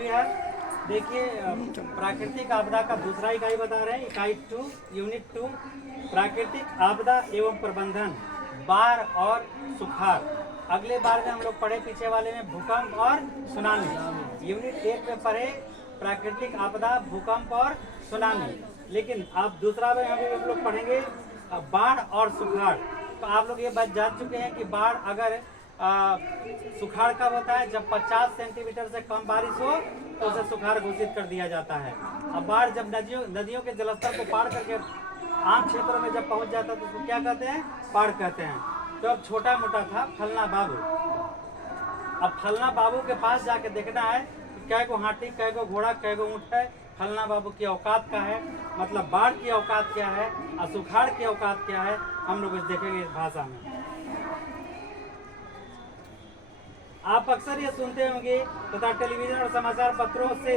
विहार देखिए प्राकृतिक आपदा का दूसरा इकाई बता रहे हैं। इकाई 2 यूनिट 2 प्राकृतिक आपदा एवं प्रबंधन, बाढ़ और सुखाड़। अगले बार में हम लोग पढ़े पीछे वाले में भूकंप और सुनामी। यूनिट 1 में पढ़े प्राकृतिक आपदा, भूकंप और सुनामी। लेकिन आप दूसरा में हम लोग पढ़ेंगे बाढ़ और सुखाड़। तो आप लोग ये बात जान चुके हैं कि बाढ़ अगर सुखाड़ कब होता है, जब 50 सेंटीमीटर से कम बारिश हो तो उसे सुखाड़ घोषित कर दिया जाता है। अब बाढ़ जब नदियों के जलस्तर को पार करके आम क्षेत्रों में जब पहुंच जाता है तो उसको क्या कहते हैं, बाढ़ कहते हैं। तो अब छोटा मोटा था फलना बाबू। अब फलना बाबू के पास जाके देखना है कि कै गो हाथी, कै गो घोड़ा, कै गो ऊँट है। फलना बाबू की औकात का है, मतलब बाढ़ की औकात क्या है और सुखाड़ की औकात क्या है, हम लोग देखेंगे इस भाषा में। आप अक्सर ये सुनते होंगे तथा टेलीविजन और समाचार पत्रों से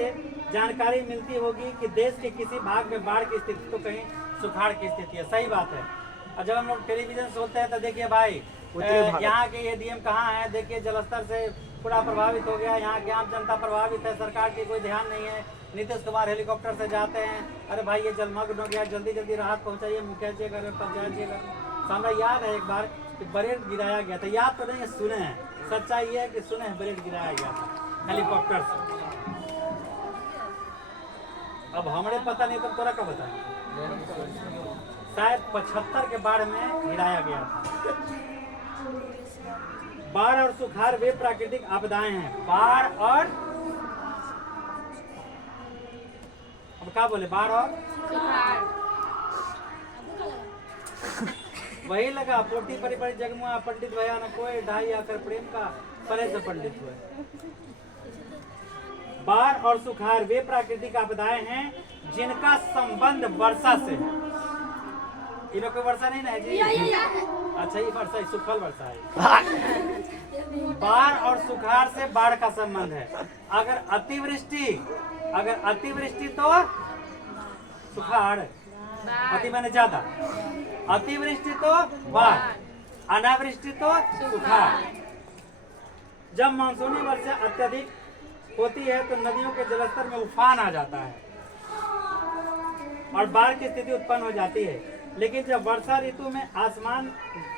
जानकारी मिलती होगी कि देश के किसी भाग में बाढ़ की स्थिति तो कहीं सुखाड़ की स्थिति है। सही बात है। और जब हम लोग टेलीविजन सुनते हैं तो देखिए भाई यहाँ के एडीएम कहाँ है, देखिए जलस्तर से पूरा प्रभावित हो गया, यहाँ की आम जनता प्रभावित है, सरकार की कोई ध्यान नहीं है। नीतीश कुमार हेलीकॉप्टर से जाते हैं, अरे भाई ये जलमग्न हो गया, जल्दी जल्दी राहत पहुँचाइए, मुखिया जी घर में, पंचायत जी घर में। हमें याद है एक बार कि ब्रेड गिराया गया था, याद तो नहीं है, सुने हैं। सच्चाई ये है कि सुने हैं ब्रेड गिराया गया था हेलीकॉप्टर से। अब हमारे पता नहीं, तुम तोरा का बता, शायद 75 के बाढ़ में गिराया गया था। बाढ़ और सुखाड़ वे प्राकृतिक आपदाएं हैं। बाढ़ और अब क्या बोले, बाढ़ और वही लगा पोटी परी परी जगमुआ पंडित भया न कोई, ढाई आकर प्रेम का परे से पंडित हुए। बाढ़ और सुखाड़ वे प्राकृतिक आपदाएं हैं जिनका संबंध वर्षा से है। इन लोग को वर्षा नहीं ना जी? अच्छा ये वर्षा है, सुखल वर्षा है। बाढ़ और सुखाड़ से बाढ़ का संबंध है। अगर अतिवृष्टि तो सुखाड़, अति माने ज्यादा, अतिवृष्टि तो बाढ़, अनावृष्टि तो सुखाड़। जब मानसूनी वर्षा अत्यधिक होती है तो नदियों के जलस्तर में उफान आ जाता है और बाढ़ की स्थिति उत्पन्न हो जाती है। लेकिन जब वर्षा ऋतु में आसमान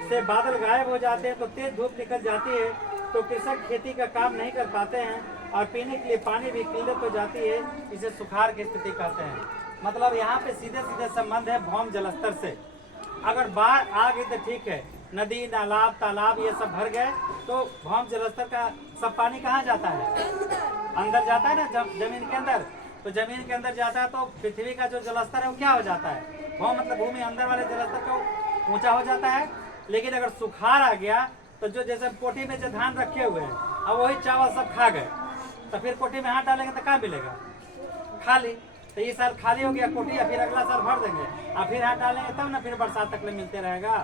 से बादल गायब हो जाते हैं तो तेज धूप निकल जाती है तो कृषक खेती का काम नहीं कर पाते हैं और पीने के लिए पानी भी किल्लत हो जाती है। इसे सुखाड़ की स्थिति कहते हैं। मतलब यहाँ पे सीधे सीधे संबंध है भौम जलस्तर से। अगर बाढ़ आ गई तो ठीक है, नदी नाला तालाब ये सब भर गए तो भौम जलस्तर का सब पानी कहाँ जाता है, अंदर जाता है ना जमीन के अंदर। तो जमीन के अंदर जाता है तो पृथ्वी का जो जलस्तर है वो क्या हो जाता है, भौम मतलब भूमि अंदर वाले जलस्तर का ऊंचा हो जाता है। लेकिन अगर सुखाड़ आ गया तो जो जैसे कोठी में जो धान रखे हुए हैं अब वही चावल सब खा गए तो फिर कोठी में हाथ डालेंगे तो क्या मिलेगा, खाली। तो ये साल खाली हो गया कोठी, या फिर अगला साल भर देंगे और फिर हाथ डालेंगे तब ना फिर बरसात तक मिलते रहेगा।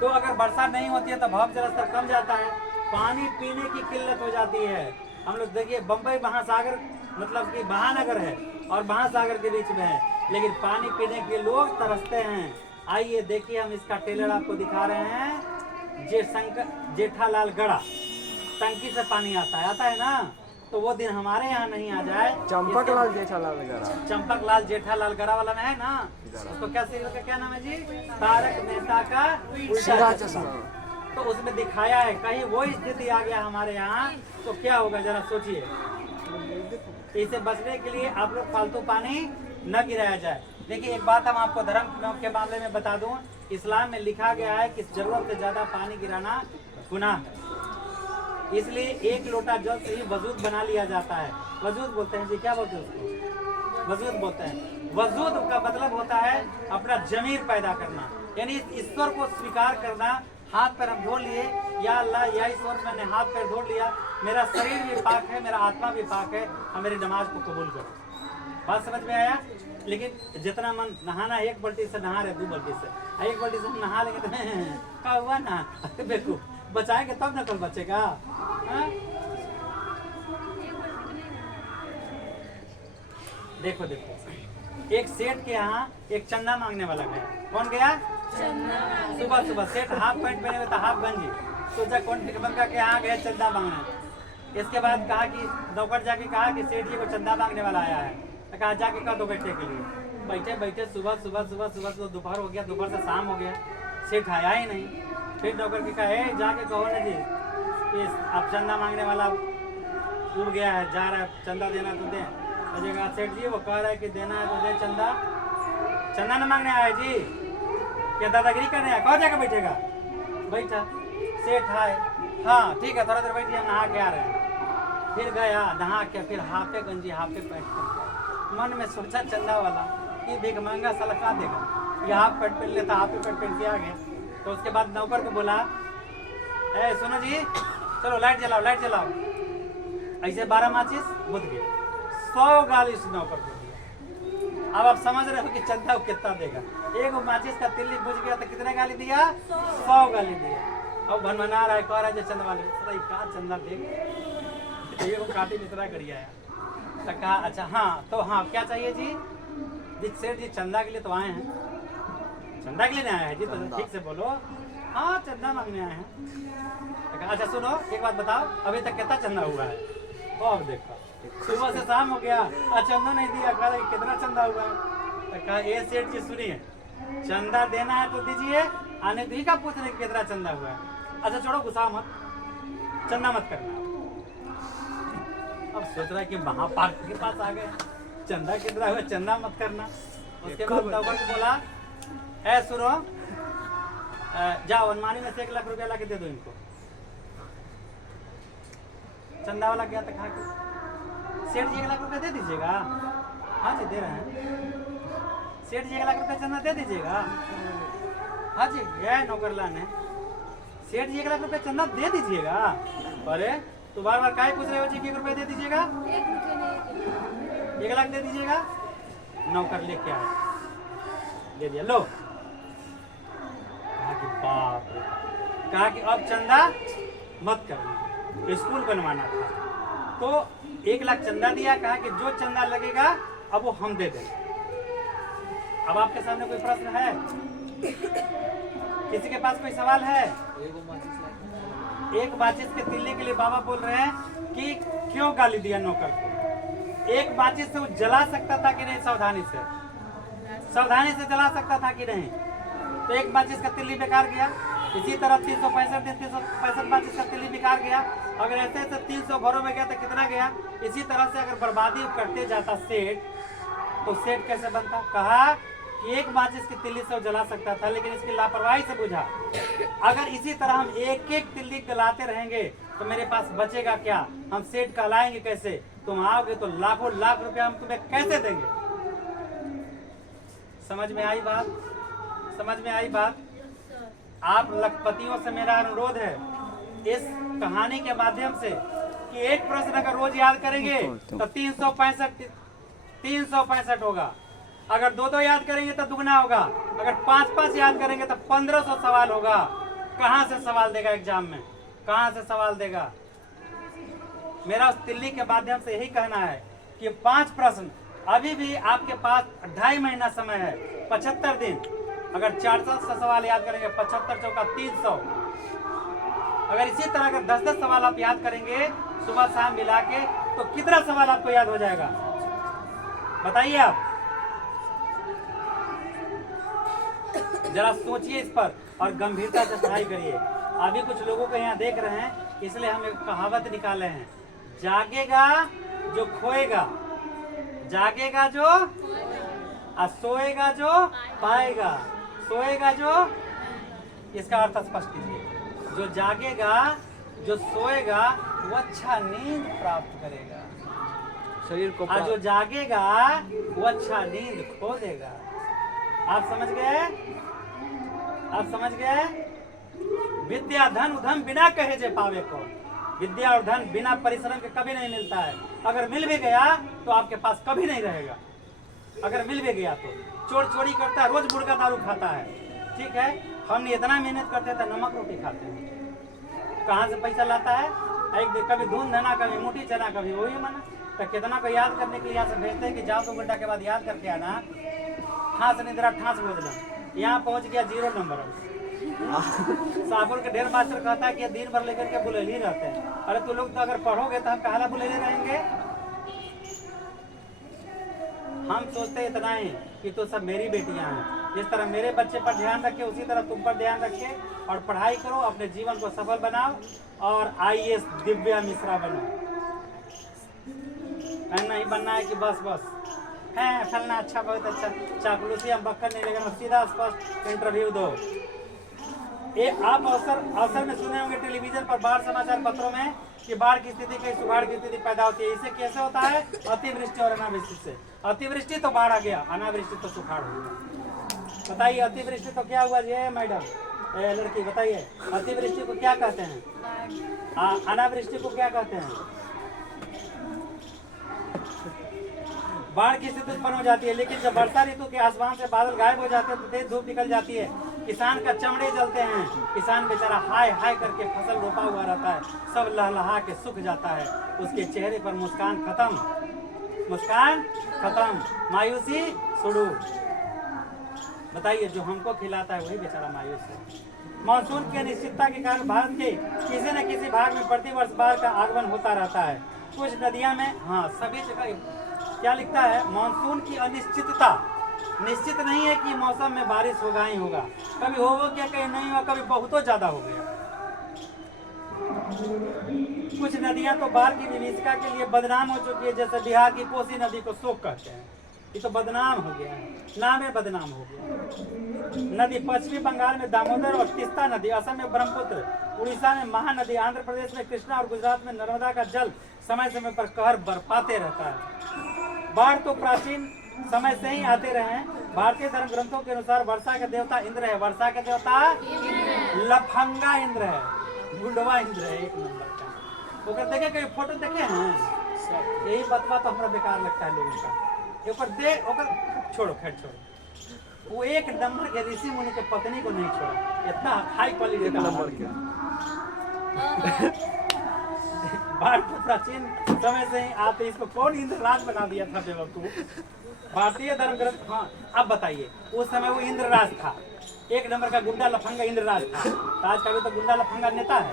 तो अगर बरसात नहीं होती है तो भौम जलस्तर कम जाता है, पानी पीने की किल्लत हो जाती है। हम लोग देखिए बम्बई महासागर मतलब कि महानगर है और महासागर के बीच में है, लेकिन पानी पीने के लोग तरसते हैं। आइए देखिए हम इसका ट्रेलर आपको दिखा रहे हैं। जेठालाल गड़ा टंकी से पानी आता है ना, तो वो दिन हमारे यहाँ नहीं आ जाए। चंपकलाल जेठालाल गड़ा वाला में है ना, उसको क्या सीरियल का क्या नाम है जी, तारक मेहता का उल्टा चश्मा। तो उसमें दिखाया है, कहीं वो स्थिति आ गया हमारे यहाँ तो क्या होगा जरा सोचिए। तो इसे बचने के लिए आप लोग फालतू पानी न गिराया जाए। देखिए एक बात हम आपको धर्म के मामले में बता दूं, इस्लाम में लिखा गया है कि जरूरत से ज्यादा पानी गिराना गुनाह है। इसलिए 1 लोटा जल से ही वजूद बना लिया जाता है। वजूद बोलते हैं जी, क्या बोलते हैं उसको, वजूद बोलते हैं। वजूद का मतलब होता है अपना जमीर पैदा करना, यानी ईश्वर को स्वीकार करना। हाथ पैर हम धो लिए, या अल्लाह या ईश्वर मैंने हाथ पैर धो लिया, मेरा शरीर भी पाक है, मेरा आत्मा भी पाक है, और मेरी नमाज को कबूल करो। बात समझ में आया? लेकिन जितना मन नहाना, 1 बाल्टी से नहा रहे 2 बाल्टी से, 1 बाल्टी से हम नहा लेंगे तो क्या हुआ ना, बेवकूफ, बचाएंगे तब ना कल बचेगा। देखो देखो, एक सेठ के यहाँ एक चंदा मांगने वाला गया। कौन गया? सुबह सुबह सेठ हाफ पैंट पहने हुए था, हाफ गंजी। सोचा कौन बंका के यहाँ गए चंदा मांगने। इसके बाद कहा कि नौकर जाके कहा कि सेठ जी को चंदा मांगने वाला आया है। तो कहा जाके कह दो बैठने के लिए। बैठे बैठे सुबह तो दोपहर हो गया, दोपहर से शाम हो गया, सेठ आया ही नहीं। फिर नौकर के कहा जाके कहो ना जी कि अब चंदा मांगने वाला उड़ गया है, जा रहा है, चंदा देना तो दे। अजय कहा सेठ जी वो कह रहा है कि देना है तो दे चंदा, चंदा न मांगने आया जी, क्या दादागिरी करने आया? कहो जाकर बैठेगा। बैठा, सेठ आए, हाँ ठीक है थोड़ा देर बैठिए, हम नहा के आ रहे हैं। फिर गया नहा के, फिर हाफे गंजी हाफे पैंट पहन, मन में सोचा चंदा वाला कि भीख मांगा साला का देगा, ये हाफ पैंट पहन लेता, हाफे पैंट पहन के आ गया। तो उसके बाद नौकर को बोला ए सुनो जी चलो लाइट जलाओ, लाइट जलाओ। ऐसे 12 माचिस बुझ गए, 100 गाली उस नौकर को दिया। अब आप समझ रहे हो कि चंदा वो कितना देगा। एक माचिस का तिल्ली बुझ गया तो कितने गाली दिया? 100 गाली दिया। अब भनभना रहा है, कह रहा है चंदा वाले का चंदा देगा, ये वो काटी मित्रा करिए आया। तो कहा अच्छा हाँ तो हाँ क्या चाहिए जी? सेठ जी चंदा के लिए तो आए हैं। चंदा के लिए नहीं आया है जी? तो ठीक से बोलो। हाँ चंदा मांगने आए हैं। तो कहा अच्छा सुनो एक बात बताओ, अभी तक कितना चंदा हुआ है? और देखो सुबह से शाम हो गया और चंदा नहीं दिया, कहा कितना चंदा हुआ है? तो कहा ये सेठ जी सुनिए, चंदा देना है तो दीजिए, आने तो ही का पूछ रहे कितना चंदा हुआ है। अच्छा छोड़ो गुस्सा मत, चंदा मत करना। अब सोच रहा है कि महापार्क के पास आ गए, चंदा कितना हुआ, चंदा मत करना। उसके बाद नौकर को बोला ऐ सुनो जाओ अनमानी में से 1 लाख रुपया ला के दे दो इनको। चंदा वाला गया तो कहा कि सेठ जी 1 लाख रुपया दे दीजिएगा। हाँ जी दे रहे हैं। सेठ जी 1 लाख रुपया चंदा दे दीजिएगा। हाँ जी गया नौकर लाने, सेठ जी 1 लाख रुपया चंदा दे दीजिएगा। अरे तो बार बार काहे पूछ रहे हो जी कि 1 रुपया दे दीजिएगा? 1 लाख दे दीजिएगा। नौकर लेके आया, दे दिया, लो। कहा कि बाप रे, कहा कि अब चंदा मत करना, स्कूल बनवाना था। तो 1 लाख चंदा दिया, कहा कि जो चंदा लगेगा अब वो हम दे देंगे। अब आपके सामने कोई प्रश्न है? किसी के पास कोई सवाल है? एक माचिस के तिल्ली के लिए बाबा बोल रहे हैं कि क्यों गाली दिया नौकर को? एक माचिस से वो जला सकता था कि नहीं? सावधानी से जला सकता था कि नहीं? तो एक माचिस का तिल्ली बेकार गया। इसी तरह 365 माचिस का तिल्ली बेकार गया। अगर ऐसे 300 घरों में गया तो कितना गया? इसी तरह से अगर बर्बादी करते जाता सेठ, तो सेठ कैसे बनता? कहा कि एक माचिस की तिल्ली से वो जला सकता था, लेकिन इसकी लापरवाही से बुझा। अगर इसी तरह हम एक एक तिल्ली गलाते रहेंगे तो मेरे पास बचेगा क्या? हम सेठ कहलाएंगे कैसे? तुम आओगे तो लाखों लाख रुपया हम तुम्हें कैसे देंगे? समझ में आई बात? समझ में आई बात? आप लखपतियों से मेरा अनुरोध है इस कहानी के माध्यम से कि एक प्रश्न अगर रोज याद करेंगे तो 365 होगा। अगर 2-2 याद करेंगे तो दुगना होगा। अगर 5-5 याद करेंगे तो 1500 सवाल होगा। कहाँ से सवाल देगा एग्जाम में? कहाँ से सवाल देगा? मेरा उस तिल्ली के माध्यम से यही कहना है कि 5 प्रश्न अभी भी आपके पास 2.5 महीना समय है, 75 दिन। अगर 400 सवाल याद करेंगे, 75 चौका 300। अगर इसी तरह अगर 10-10 सवाल आप याद करेंगे सुबह शाम मिला के, तो कितना सवाल आपको याद हो जाएगा? बताइए आप, जरा सोचिए इस पर और गंभीरता से पढ़ाई करिए। अभी कुछ लोगों को यहाँ देख रहे हैं, इसलिए हम एक कहावत निकाले हैं, जागेगा जो खोएगा, जागेगा जो और सोएगा जो पाएगा, सोएगा जो। इसका अर्थ स्पष्ट कीजिए। जो जागेगा जो सोएगा वो अच्छा नींद प्राप्त करेगा, शरीर को, और जो जागेगा वो अच्छा नींद खो देगा। आप समझ गए? आप समझ गए? विद्या धन उधम बिना कहे जे पावे को। विद्या और धन बिना परिश्रम के कभी नहीं मिलता है। अगर मिल भी गया तो आपके पास कभी नहीं रहेगा। अगर मिल भी गया तो चोर चोरी करता है, रोज मुर्गा दारू खाता है, ठीक है। हम इतना मेहनत करते थे, नमक रोटी खाते हैं। कहाँ से पैसा लाता है? एक कभी धून धना, कभी मोटी चना, कभी वही मना। तो कितना को याद करने के लिए यहाँ से भेजते हैं कि जाओ 2 घंटा के बाद याद करके आना। ठास निद्रा ठास बोझना, यहाँ पहुँच गया 0 नंबर। साबुन के ढेर मास्टर कहता है कि ये दिन भर लेकर के बुलेली रहते हैं। अरे तू लोग तो अगर पढ़ोगे तो हम कहाला बुलेले रहेंगे। हम सोचते इतना ही कि तो सब मेरी बेटियां हैं, जिस तरह मेरे बच्चे पर ध्यान रखे उसी तरह तुम पर ध्यान रखे और पढ़ाई करो, अपने जीवन को सफल बनाओ और IAS दिव्या मिश्रा बनो। नहीं बनना है कि बस बस है फलना अच्छा बहुत अच्छा चापलूसी हम बक्कर नहीं लेगा, सीधा स्पष्ट इंटरव्यू दो। ये आप अवसर में सुने होंगे टेलीविजन पर, बाढ़ समाचार पत्रों में कि बाढ़ की स्थिति कहीं सुखाड़ की स्थिति पैदा होती है। इसे कैसे होता है? अतिवृष्टि और अनावृष्टि से। अतिवृष्टि तो बाढ़ आ गया, अनावृष्टि तो सुखाड़ हो गया। बताइए अतिवृष्टि तो क्या हुआ जी मैडम लड़की बताइए, अतिवृष्टि को क्या कहते हैं? अनावृष्टि को क्या कहते हैं? बाढ़ की स्थिति उत्पन्न हो जाती है। लेकिन जब वर्षा ऋतु के आसमान से बादल गायब हो जाते हैं तो तेज धूप निकल जाती है, किसान का चमड़े जलते हैं, किसान बेचारा हाय हाय करके फसल रोपा हुआ रहता है, सब लहलहा के सूख जाता है, उसके चेहरे पर मुस्कान खत्म, मायूसी शुरू। बताइए जो हमको खिलाता है वही बेचारा मायूस है। मानसून की अनिश्चितता के कारण भारत के किसी न किसी भाग में प्रतिवर्ष बाढ़ का आगमन होता रहता है। कुछ नदियां में सभी जगह क्या लिखता है? मानसून की अनिश्चितता, निश्चित नहीं है कि मौसम में बारिश होगा ही होगा, कभी होगा क्या कहीं नहीं होगा, कभी बहुत ज्यादा हो गया। कुछ नदियां तो बाढ़ की विभीषिका के लिए बदनाम हो चुकी है, जैसे बिहार की कोसी नदी को शोक कहते हैं, ये तो बदनाम हो गया है, नाम है बदनाम हो गया। नदी पश्चिमी बंगाल में दामोदर और तीस्ता नदी, असम में ब्रह्मपुत्र, उड़ीसा में महानदी, आंध्र प्रदेश में कृष्णा और गुजरात में नर्मदा का जल समय समय पर कहर बरपाते रहता है। बाढ़ तो प्राचीन समय से ही आते रहे हैं। भारतीय धर्म ग्रंथों के अनुसार वर्षा का देवता इंद्र है। वर्षा का देवता लफंगा इंद्र है, गुंडवा इंद्र है, एक नंबर का। ओकर देखे कहीं फोटो देखे हैं? यही बतवा तो हमारा बेकार लगता है लोगों का। ओकर दे ओकर छोड़ो, खैर छोड़ो। वो एक नंबर के ऋषि मुनि के पत्नी को नहीं छोड़ा, इतना हाई क्वालिटी का नंबर किया। बाढ़ तो प्राचीन समय से ही आते, इसको कौन इंद्रराज बना दिया था बेवकूफ? भारतीय धर्म ग्रंथ। अब बताइए, उस समय वो इंद्रराज था, एक नंबर का गुंडा लफंगा इंद्रराज था। तो आज का भी तो गुंडा लफंगा नेता है,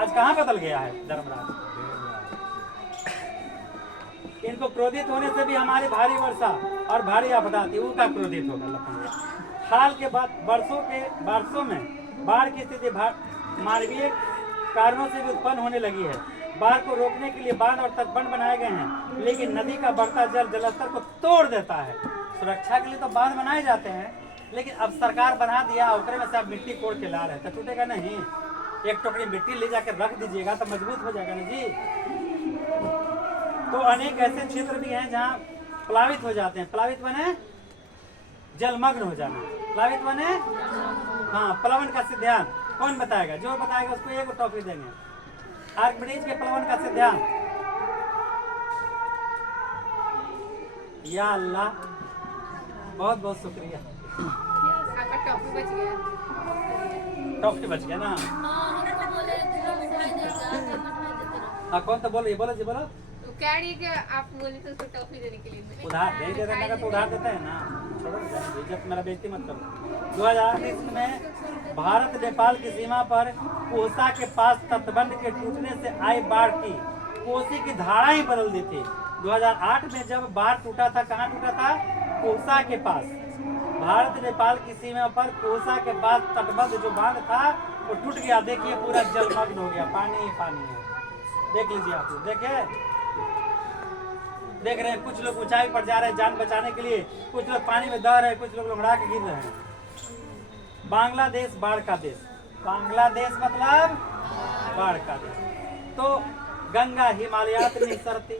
आज कहाँ बदल गया है धर्मराज? इनको क्रोधित होने से भी हमारी भारी वर्षा और भारी आपदा आती है, उनका क्रोधित होगा लफंगा। हाल के बाद वर्षों में बाढ़ की स्थिति मानवीय कारणों से भी उत्पन्न होने लगी है। बाढ़ को रोकने के लिए बांध और तटबंध बनाए गए हैं, लेकिन नदी का बढ़ता जलस्तर को तोड़ देता है। सुरक्षा के लिए तो बांध बनाए जाते हैं, लेकिन अब सरकार बना दिया, ओकरे में से आप मिट्टी कोड़ के ला रहे हैं, तो टूटेगा नहीं। एक टोकरी मिट्टी ले जाकर रख दीजिएगा तो मजबूत हो जाएगा ना जी। तो अनेक ऐसे क्षेत्र भी हैं जहाँ प्लावित हो जाते हैं। प्लावित बने जलमग्न हो जाना, प्लावित बने प्लवन का सिद्धांत कौन बताएगा? जो बताएगा उसको एक टॉपिक देंगे। आर्कमिडीज के प्लवन का सिद्धांत। या अल्लाह, बहुत बहुत शुक्रिया। आपका टॉपिक बच गया। टॉपिक बच गया ना? हाँ कौन तो बोलो, ये बोलो जी बोलो। तो कह रही है कि आप बोले तो उसको टॉफी देने के लिए उधार नहीं दे देने का तो उधार देते हैं ना, छोड़ो इज्जत मेरा बेइज्जती मत करो। 2020 में भारत नेपाल की सीमा पर कोसा के पास तटबंध के टूटने से आई बाढ़ की कोसी की धारा ही बदल दी थी। 2008 में जब बाढ़ टूटा था, कहाँ टूटा था? कोसा के पास। भारत नेपाल की सीमा पर कोसा के पास तटबंध जो बांध था वो टूट गया। देखिए पूरा जलमग्न हो गया, पानी ही पानी है। देख लीजिए आप लोग, देख रहे हैं। कुछ लोग ऊंचाई पर जा रहे हैं जान बचाने के लिए, कुछ लोग पानी में दह रहे हैं, कुछ लोग लंगड़ा के गिर रहे हैं। बांग्लादेश बाढ़ का देश। बांग्लादेश मतलब बाढ़ का देश। तो गंगा हिमालयात निसरती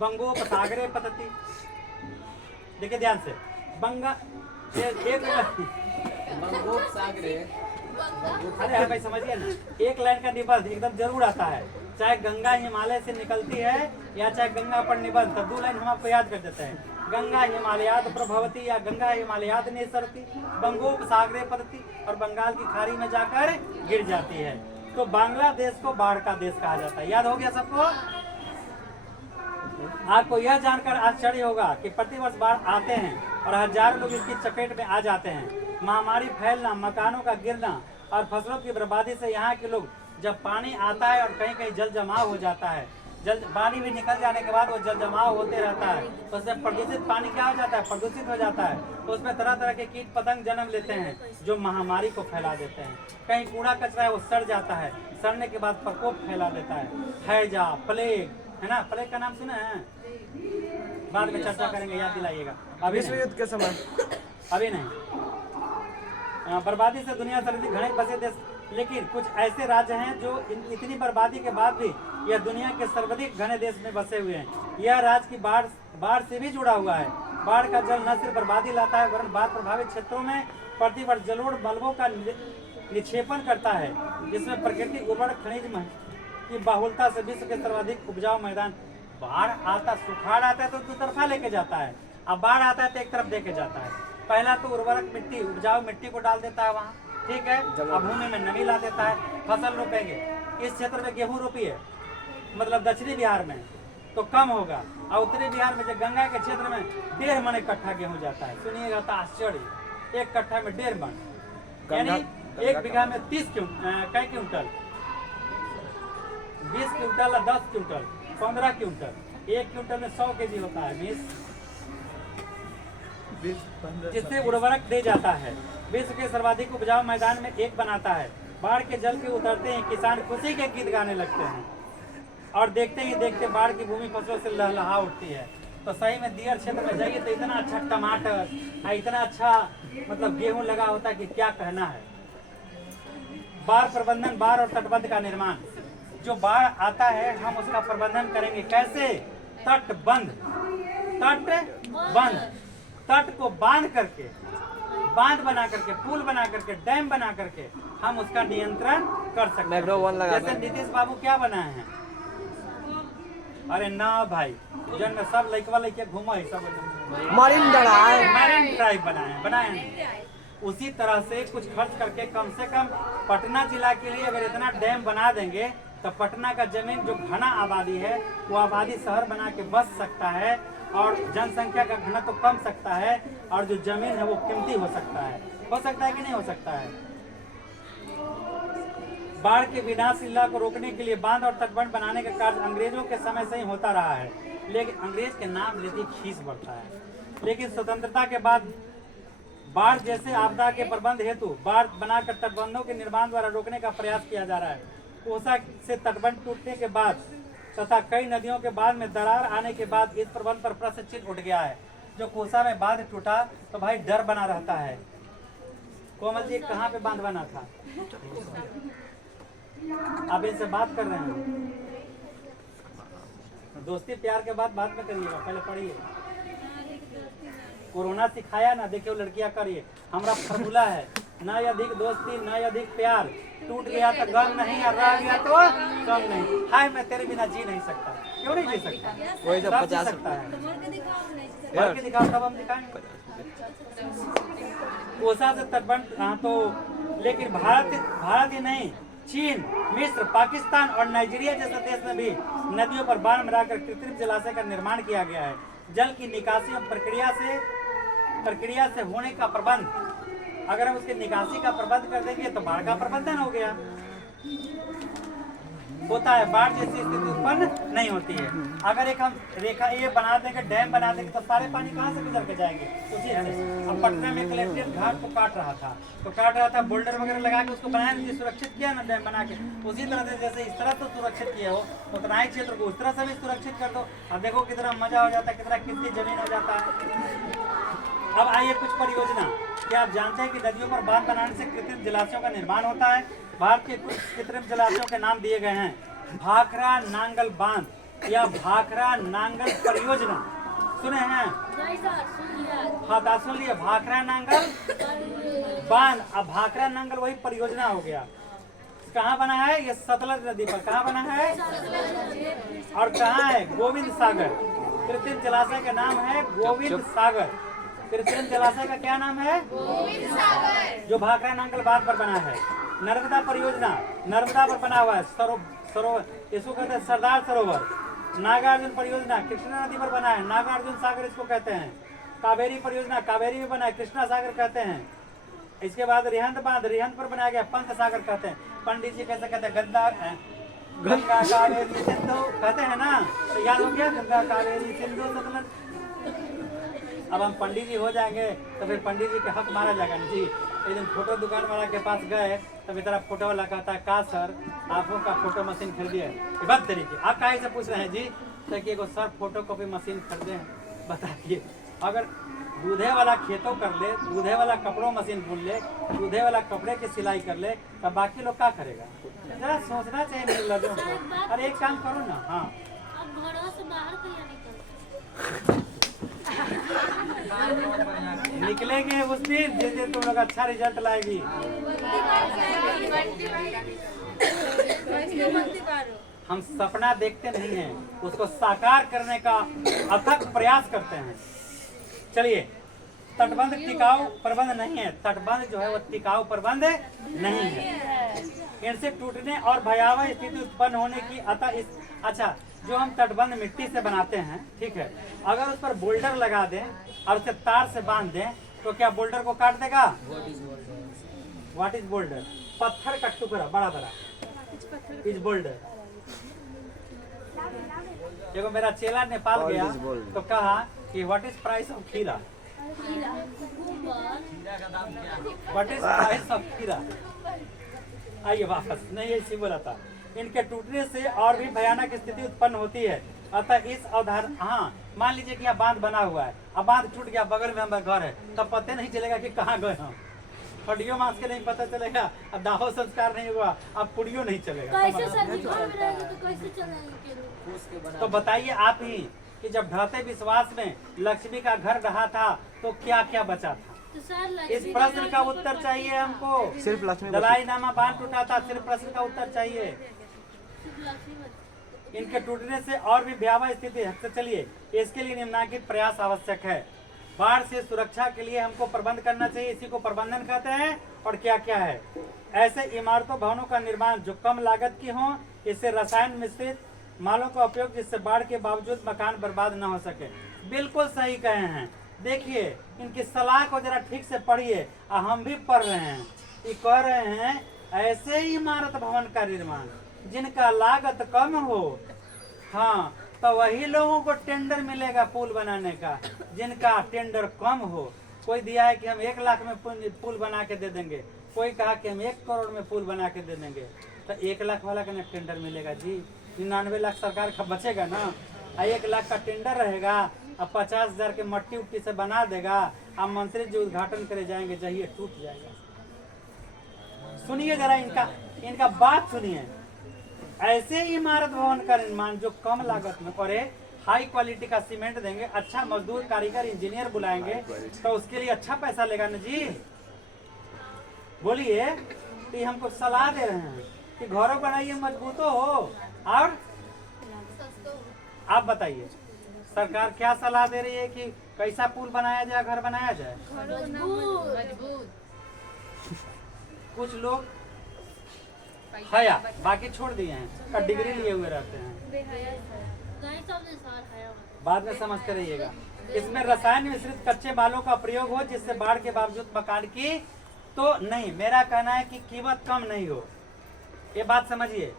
बंगोपसागरे पतती। देखिए ध्यान से, अरे भाई समझिए ना, एक लाइन का निबंध एकदम जरूर आता है, चाहे गंगा हिमालय से निकलती है या चाहे गंगा पर निबंध, तो 2 लाइन हम आपको याद कर देते हैं। गंगा हिमालयात प्रभवती या गंगा हिमालयात निसरती बंगोपसागरे पतती, और बंगाल की खाड़ी में जाकर गिर जाती है। तो बांग्लादेश को बाढ़ का देश कहा जाता है। याद हो गया सबको? आपको यह जानकर आश्चर्य होगा कि प्रतिवर्ष बाढ़ आते हैं और हजारों लोग इसकी चपेट में आ जाते हैं। महामारी फैलना, मकानों का गिरना, और फसलों की बर्बादी से यहाँ के लोग, जब पानी आता है और कहीं कहीं जल जमाव हो जाता है, जल पानी भी निकल जाने के बाद वो जल जमाव होते रहता है, तो उसमें प्रदूषित पानी क्या हो जाता है, प्रदूषित हो जाता है। तो उसमें तरह तरह के कीट पतंग जन्म लेते हैं जो महामारी को फैला देते हैं। कहीं कूड़ा कचरा है वो सड़ जाता है, सड़ने के बाद प्रकोप फैला देता है, हैजा, प्लेग, है ना, प्लेग का नाम सुना है, बाद में चर्चा करेंगे, याद दिलाइएगा। अभी विश्व युद्ध के समय अभी नहीं। बर्बादी से दुनिया सर्वाधिक घने बसे देश, लेकिन कुछ ऐसे राज्य हैं जो इतनी बर्बादी के बाद भी यह दुनिया के सर्वाधिक घने देश में बसे हुए हैं। यह राज्य की बाढ़ से भी जुड़ा हुआ है। बाढ़ का जल न सिर्फ बर्बादी लाता है वरन बाढ़ प्रभावित क्षेत्रों में प्रतिवर्ष जलोढ़ मलबों का निक्षेपण करता है, जिसमें प्राकृतिक उर्वरक खनिज की बहुलता से विश्व के सर्वाधिक उपजाऊ मैदान। बाढ़ आता, सुखाड़ आता है तो दो तरफा लेके जाता है, अब बाढ़ आता है तो एक तरफ देके जाता है। पहला तो उर्वरक मिट्टी, उपजाऊ मिट्टी को डाल देता है वहाँ, ठीक है, अब भूमि में नमी ला देता है, फसल रोपेंगे। इस क्षेत्र में गेहूं रोपिए, मतलब दक्षिणी बिहार में तो कम होगा, और उत्तरी बिहार में जो गंगा के क्षेत्र में 1.5 मन कट्ठा गेहूं जाता है। सुनिएगा तो आश्चर्य, 1 कट्ठा में 1.5 मन, यानी 1 बीघा में 30 क्विंटल, 20 क्विंटल या 10 क्विंटल, 15 क्विंटल, 1 क्विंटल में 100 केजी होता है, जिससे उर्वरक दे जाता है, विश्व के सर्वाधिक उपजाऊ मैदान में एक बनाता है। बाढ़ के जल के उतरते ही किसान खुशी के गीत गाने लगते हैं और देखते ही देखते बाढ़ की भूमि फसलों से लहलहा उठती है। तो सही में दियर क्षेत्र में जाइए तो इतना अच्छा टमाटर, इतना अच्छा मतलब गेहूं लगा होता है कि क्या कहना है। बाढ़ प्रबंधन, बाढ़ और तटबंध का निर्माण। जो बाढ़ आता है हम उसका प्रबंधन करेंगे कैसे? तटबंध, तट को बांध करके, बांध बना करके, पुल बना करके, डैम बना करके हम उसका नियंत्रण कर सकते हैं। जैसे नीतीश बाबू क्या बनाए हैं? अरे ना भाई, जन में सब लइकवा लइके घूमो है, सब मरीन ड्राइव बनाए हैं। उसी तरह से कुछ खर्च करके कम से कम पटना जिला के लिए अगर इतना डैम बना देंगे तो पटना का जमीन जो घना आबादी है वो आबादी शहर बना के बस सकता है और जनसंख्या का घनत्व तो कम सकता है और जो जमीन है वो कीमती हो सकता है। हो सकता है कि नहीं हो सकता है? बाढ़ के विनाशशीलता को रोकने के लिए बांध और तटबंध बनाने का कार्य अंग्रेजों के समय से ही होता रहा है, लेकिन अंग्रेज के नाम लेते खीस बढ़ता है। लेकिन स्वतंत्रता के बाद बाढ़ जैसे आपदा के प्रबंध हेतु बाढ़ बनाकर तटबंधों के निर्माण द्वारा रोकने का प्रयास किया जा रहा है। कोसा से तटबंध टूटने के बाद तथा कई नदियों के बाद में दरार आने के बाद इस प्रबंध पर प्रश्न चिन्ह उठ गया है। जो कोसा में बांध टूटा तो भाई डर बना रहता है। कोमल जी कहाँ पे बांध बना था? आप इनसे बात कर रहे हैं, दोस्ती प्यार के बाद में करिएगा, पहले पढ़िए। कोरोना सिखाया ना, देखियो लड़कियां करिए, हमारा फॉर्मूला है न अधिक दोस्ती न अधिक प्यार, टूट गया तो गम नहीं और रह गया तो कम नहीं। हाय मैं तेरे बिना जी नहीं सकता, क्यों नहीं जी सकता? वही तो 50 सकता है, भर के दिखाओ तब हम दिखाएंगे। कोसा से तटबंध, हाँ तो लेकिन भारत ही नहीं, चीन, मिस्र, पाकिस्तान और नाइजीरिया जैसे देश में भी नदियों पर बांध बनाकर कृत्रिम जलाशय का निर्माण किया गया है। जल की निकासी और प्रक्रिया से होने का प्रबंध, अगर हम उसके निकासी का प्रबंध कर देंगे तो बाढ़ का प्रबंधन हो गया, होता है, बाढ़ जैसी स्थिति उत्पन्न नहीं होती है। अगर एक हम रेखा ये बना देंगे, डैम बना देंगे तो सारे पानी कहाँ से गुजर के जाएंगे? उसी से। अब पटना में कलेक्ट्रेट घाट को काट रहा था, बोल्डर वगैरह लगा के उसको बनाया, सुरक्षित किया ना डैम बना के। उसी तरह से जैसे इस तरह तो सुरक्षित किया हो उतना ही क्षेत्र को उस तरह से भी सुरक्षित कर दो। अब देखो कितना मजा हो जाता है, कितना कीमती जमीन हो जाता है। अब आइए कुछ परियोजना। क्या आप जानते हैं कि नदियों पर बांध बनाने से कृत्रिम जलाशयों का निर्माण होता है? भारत के कुछ कृत्रिम जलाशयों के नाम दिए गए हैं। भाखरा नांगल बांध या भाखरा नांगल परियोजना, सुने हैं? हाँ सुन लिए, भाखरा नांगल बांध। अब भाखरा नांगल वही परियोजना हो गया। कहाँ बना है? ये सतलज नदी पर। कहाँ बना है? और कहाँ है? गोविंद सागर। कृत्रिम जलाशय का नाम है गोविंद सागर। कृत्रिम जलाशय का क्या नाम है? गोविंद सागर, जो भाखरा नांगल बांध पर बना है। नर्मदा परियोजना, नर्मदा पर बना हुआ है सरोवर, इसको कहते हैं सरदार सरोवर। नागार्जुन परियोजना कृष्णा नदी पर बना है, नागार्जुन सागर इसको कहते हैं। कावेरी परियोजना कावेरी में बना है, कृष्णा सागर कहते हैं। इसके बाद रिहंद बांध, रिहंद पर बनाया गया पंथ सागर कहते हैं। पंडित जी कैसे कहते हैं? गंगा गंगा कावेरी सिंधु कहते हैं ना, तो याद हो गया गंगा कावेरी सिंधु सतलज। अब हम पंडित जी हो जाएंगे तो फिर पंडित जी के हक मारा जाएगा ना जी। एक दिन फोटो दुकान वाला के पास गए तो बेचारा फोटो वाला कहता है का सर आपको का फोटो मशीन खरीदी है? बात तरीके आप काहे से पूछ रहे हैं जी? तो कि एगो सर फोटो कॉपी मशीन खरीदे हैं, बताइए। अगर दूधे वाला खेतों कर ले, दूधे वाला कपड़ों मशीन बुन ले, दूधे वाला कपड़े की सिलाई कर ले, तब बाकी लोग क्या करेगा? जरा सोचना चाहिए निर्लजों को। अरे एक काम करो ना, हाँ अब घरों से बाहर कहीं निकल निकलेंगे उस दिन जिस दिन तुम लोग अच्छा रिजल्ट लाएगी। हम सपना देखते नहीं हैं, उसको साकार करने का अथक प्रयास करते हैं। चलिए, तटबंध टिकाऊ प्रबंध नहीं है। तटबंध जो है वो टिकाऊ प्रबंध नहीं है। इनसे टूटने और भयावह स्थिति उत्पन्न होने की अतः इस अच्छा जो हम तटबंध मिट्टी से बनाते हैं, ठीक है, अगर उस पर बोल्डर लगा दें और उसे तार से बांध दें तो क्या बोल्डर को काट देगा? What is boulder? पत्थर का टुकड़ा बड़ा बड़ा इज बोल्डर। देखो मेरा चेला नेपाल गया तो कहा कि व्हाट इज प्राइस ऑफ खीरा? व्हाट इज प्राइस ऑफ खीरा? आइए वापस, नहीं ऐसी बोला था। इनके टूटने से और भी भयानक स्थिति उत्पन्न होती है। अतः इस अवधारण, हाँ मान लीजिए कि यहाँ बांध बना हुआ है, अब बांध टूट गया, बगल में हमारा घर है, तब पता नहीं चलेगा कि कहाँ गए हम। हड्डियों मांस के नहीं पता चलेगा, अब दाहो संस्कार नहीं हुआ, अब पुड़ियों नहीं चलेगा। कैसे सर जी घर में रहेंगे तो कैसे चलेंगे? तो बताइए आप ही कि जब ढहते विश्वास में लक्ष्मी का घर ढहा था तो क्या क्या बचा था? तो सर इस प्रश्न का उत्तर चाहिए हमको। सिर्फ लक्ष्मी दलाई नामा बांध टूटा था, सिर्फ प्रश्न का उत्तर चाहिए। लक्ष्मी बची। इनके टूटने से और भी भयावह स्थिति है। तो चलिए, इसके लिए निम्नलिखित प्रयास आवश्यक है। बाढ़ से सुरक्षा के लिए हमको प्रबंध करना चाहिए, इसी को प्रबंधन कहते हैं। और क्या क्या है? ऐसे इमारतों भवनों का निर्माण जो कम लागत की हो, इससे रसायन मिश्रित मालों का उपयोग जिससे बाढ़ के बावजूद मकान बर्बाद न हो सके। बिल्कुल सही कहे हैं। देखिए इनकी सलाह को जरा ठीक से पढ़िए, हम भी पढ़ रहे हैं। ये कह रहे हैं ऐसे इमारत भवन का निर्माण जिनका लागत कम हो, हाँ, तो वही लोगों को टेंडर मिलेगा पुल बनाने का जिनका टेंडर कम हो। कोई दिया है कि हम 1 लाख में पुल बना के दे देंगे, कोई कहा कि हम 1 करोड़ में पुल बना के दे देंगे। तो 1 लाख वाला का ना टेंडर मिलेगा जी, 99 लाख सरकार का बचेगा ना। 1 लाख का टेंडर रहेगा, अब 50,000 के मट्टी उट्टी से बना देगा। अब मंत्री जी उद्घाटन करे जाएंगे, जहिए टूट जाएगा। सुनिए जरा इनका बात सुनिए। ऐसे इमारत भवन का निर्माण जो कम लागत में करे, हाई क्वालिटी का सीमेंट देंगे, अच्छा मजदूर कारीगर इंजीनियर बुलाएंगे तो उसके लिए अच्छा पैसा लेगा ना जी। बोलिए, तो हमको सलाह दे रहे हैं कि घरों बनाइए मजबूतो हो। और आप बताइए सरकार क्या सलाह दे रही है कि कैसा पुल बनाया जाए, घर बनाया जाए? मजबूत। कुछ लोग हया बाकी छोड़ दिए हैं, का डिग्री लिए हुए रहते हैं। बाद में समझ कर रहिएगा। इसमें रसायन मिश्रित कच्चे मालों का प्रयोग हो जिससे बाढ़ के बावजूद मकान की तो नहीं, मेरा कहना है कि कीमत कम नहीं हो। ये बात समझिए।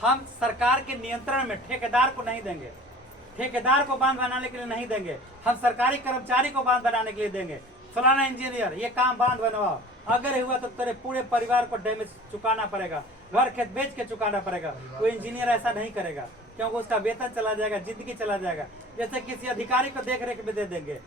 हम सरकार के नियंत्रण में ठेकेदार को नहीं देंगे, ठेकेदार को बांध बनाने के लिए नहीं देंगे, हम सरकारी कर्मचारी को बांध बनाने के लिए देंगे। फलाना इंजीनियर ये काम बांध बनवाओ, अगर हुआ तो तेरे पूरे परिवार को डैमेज चुकाना पड़ेगा, घर खेत बेच के चुकाना पड़ेगा। वो इंजीनियर ऐसा नहीं करेगा क्योंकि उसका वेतन चला जाएगा, जिंदगी चला जाएगा। जैसे किसी अधिकारी को देख रेख में दे देंगे,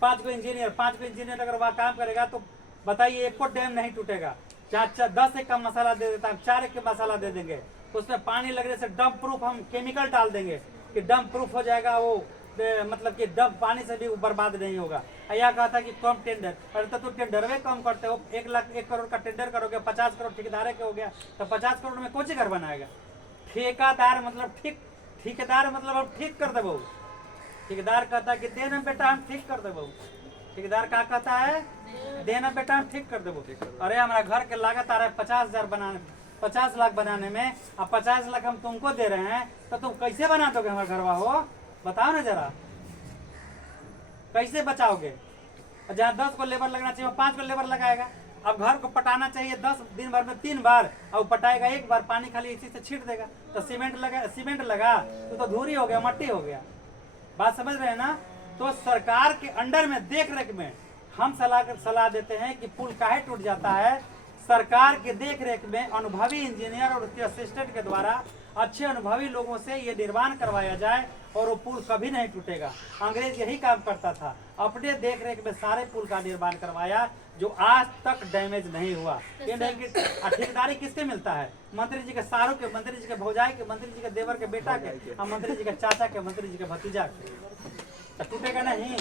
5 को इंजीनियर अगर वहाँ काम करेगा तो बताइए एक को डैम नहीं टूटेगा। 10 एक का मसाला दे देता है, 4 एक का मसाला दे देंगे, उसमें पानी लगने से डंप प्रूफ हम केमिकल डाल देंगे कि डंप प्रूफ हो जाएगा वो, मतलब कि डंप पानी से भी बर्बाद नहीं होगा। यह कहा था कि कम टेंडर, अरे तो टेंडर में कम करते हो, 1 करोड़ का टेंडर करोगे, 50 करोड़ ठेकेदार के हो गया, तो 50 करोड़ में कौन सी घर बनाएगा? ठेकेदार मतलब ठेकेदार मतलब हम ठीक कर दे। ठेकेदार कहता है कि देना बेटा हम ठीक कर दे। ठेकेदार क्या कहता है? देना बेटा हम ठीक कर दे। अरे हमारा घर के लागत आ रहा है 50,000 बनाने, 50 लाख बनाने में, अब 50 लाख हम तुमको दे रहे हैं तो तुम कैसे बना दोगे हमारा घरवा हो? बताओ ना जरा, कैसे बचाओगे? जहाँ 10 को लेबर लगना चाहिए 5 को लेबर लगाएगा, अब घर को पटाना चाहिए 10 दिन भर में 3 बार, और पटाएगा 1 बार, पानी खाली इसी से छीट देगा तो सीमेंट लगा तो धूरी हो गया, मट्टी हो गया। बात समझ रहे हैं ना। तो सरकार के अंडर में देख रेख में हम सलाह देते हैं कि पुल काहे टूट जाता है। सरकार के देख रेख में अनुभवी इंजीनियर और उसके असिस्टेंट के द्वारा अच्छे अनुभवी लोगों से ये निर्माण करवाया जाए और वो पुल कभी नहीं टूटेगा। अंग्रेज यही काम करता था, अपने देख रेख में सारे पुल का निर्माण करवाया जो आज तक डैमेज नहीं हुआ। ये नहीं कि ठेकेदारी किसके मिलता है, मंत्री जी के सारों के, मंत्री जी के भौजाई के, मंत्री जी के देवर के बेटा के, और मंत्री जी के चाचा के, मंत्री जी के भतीजा के, तो टूटेगा नहीं।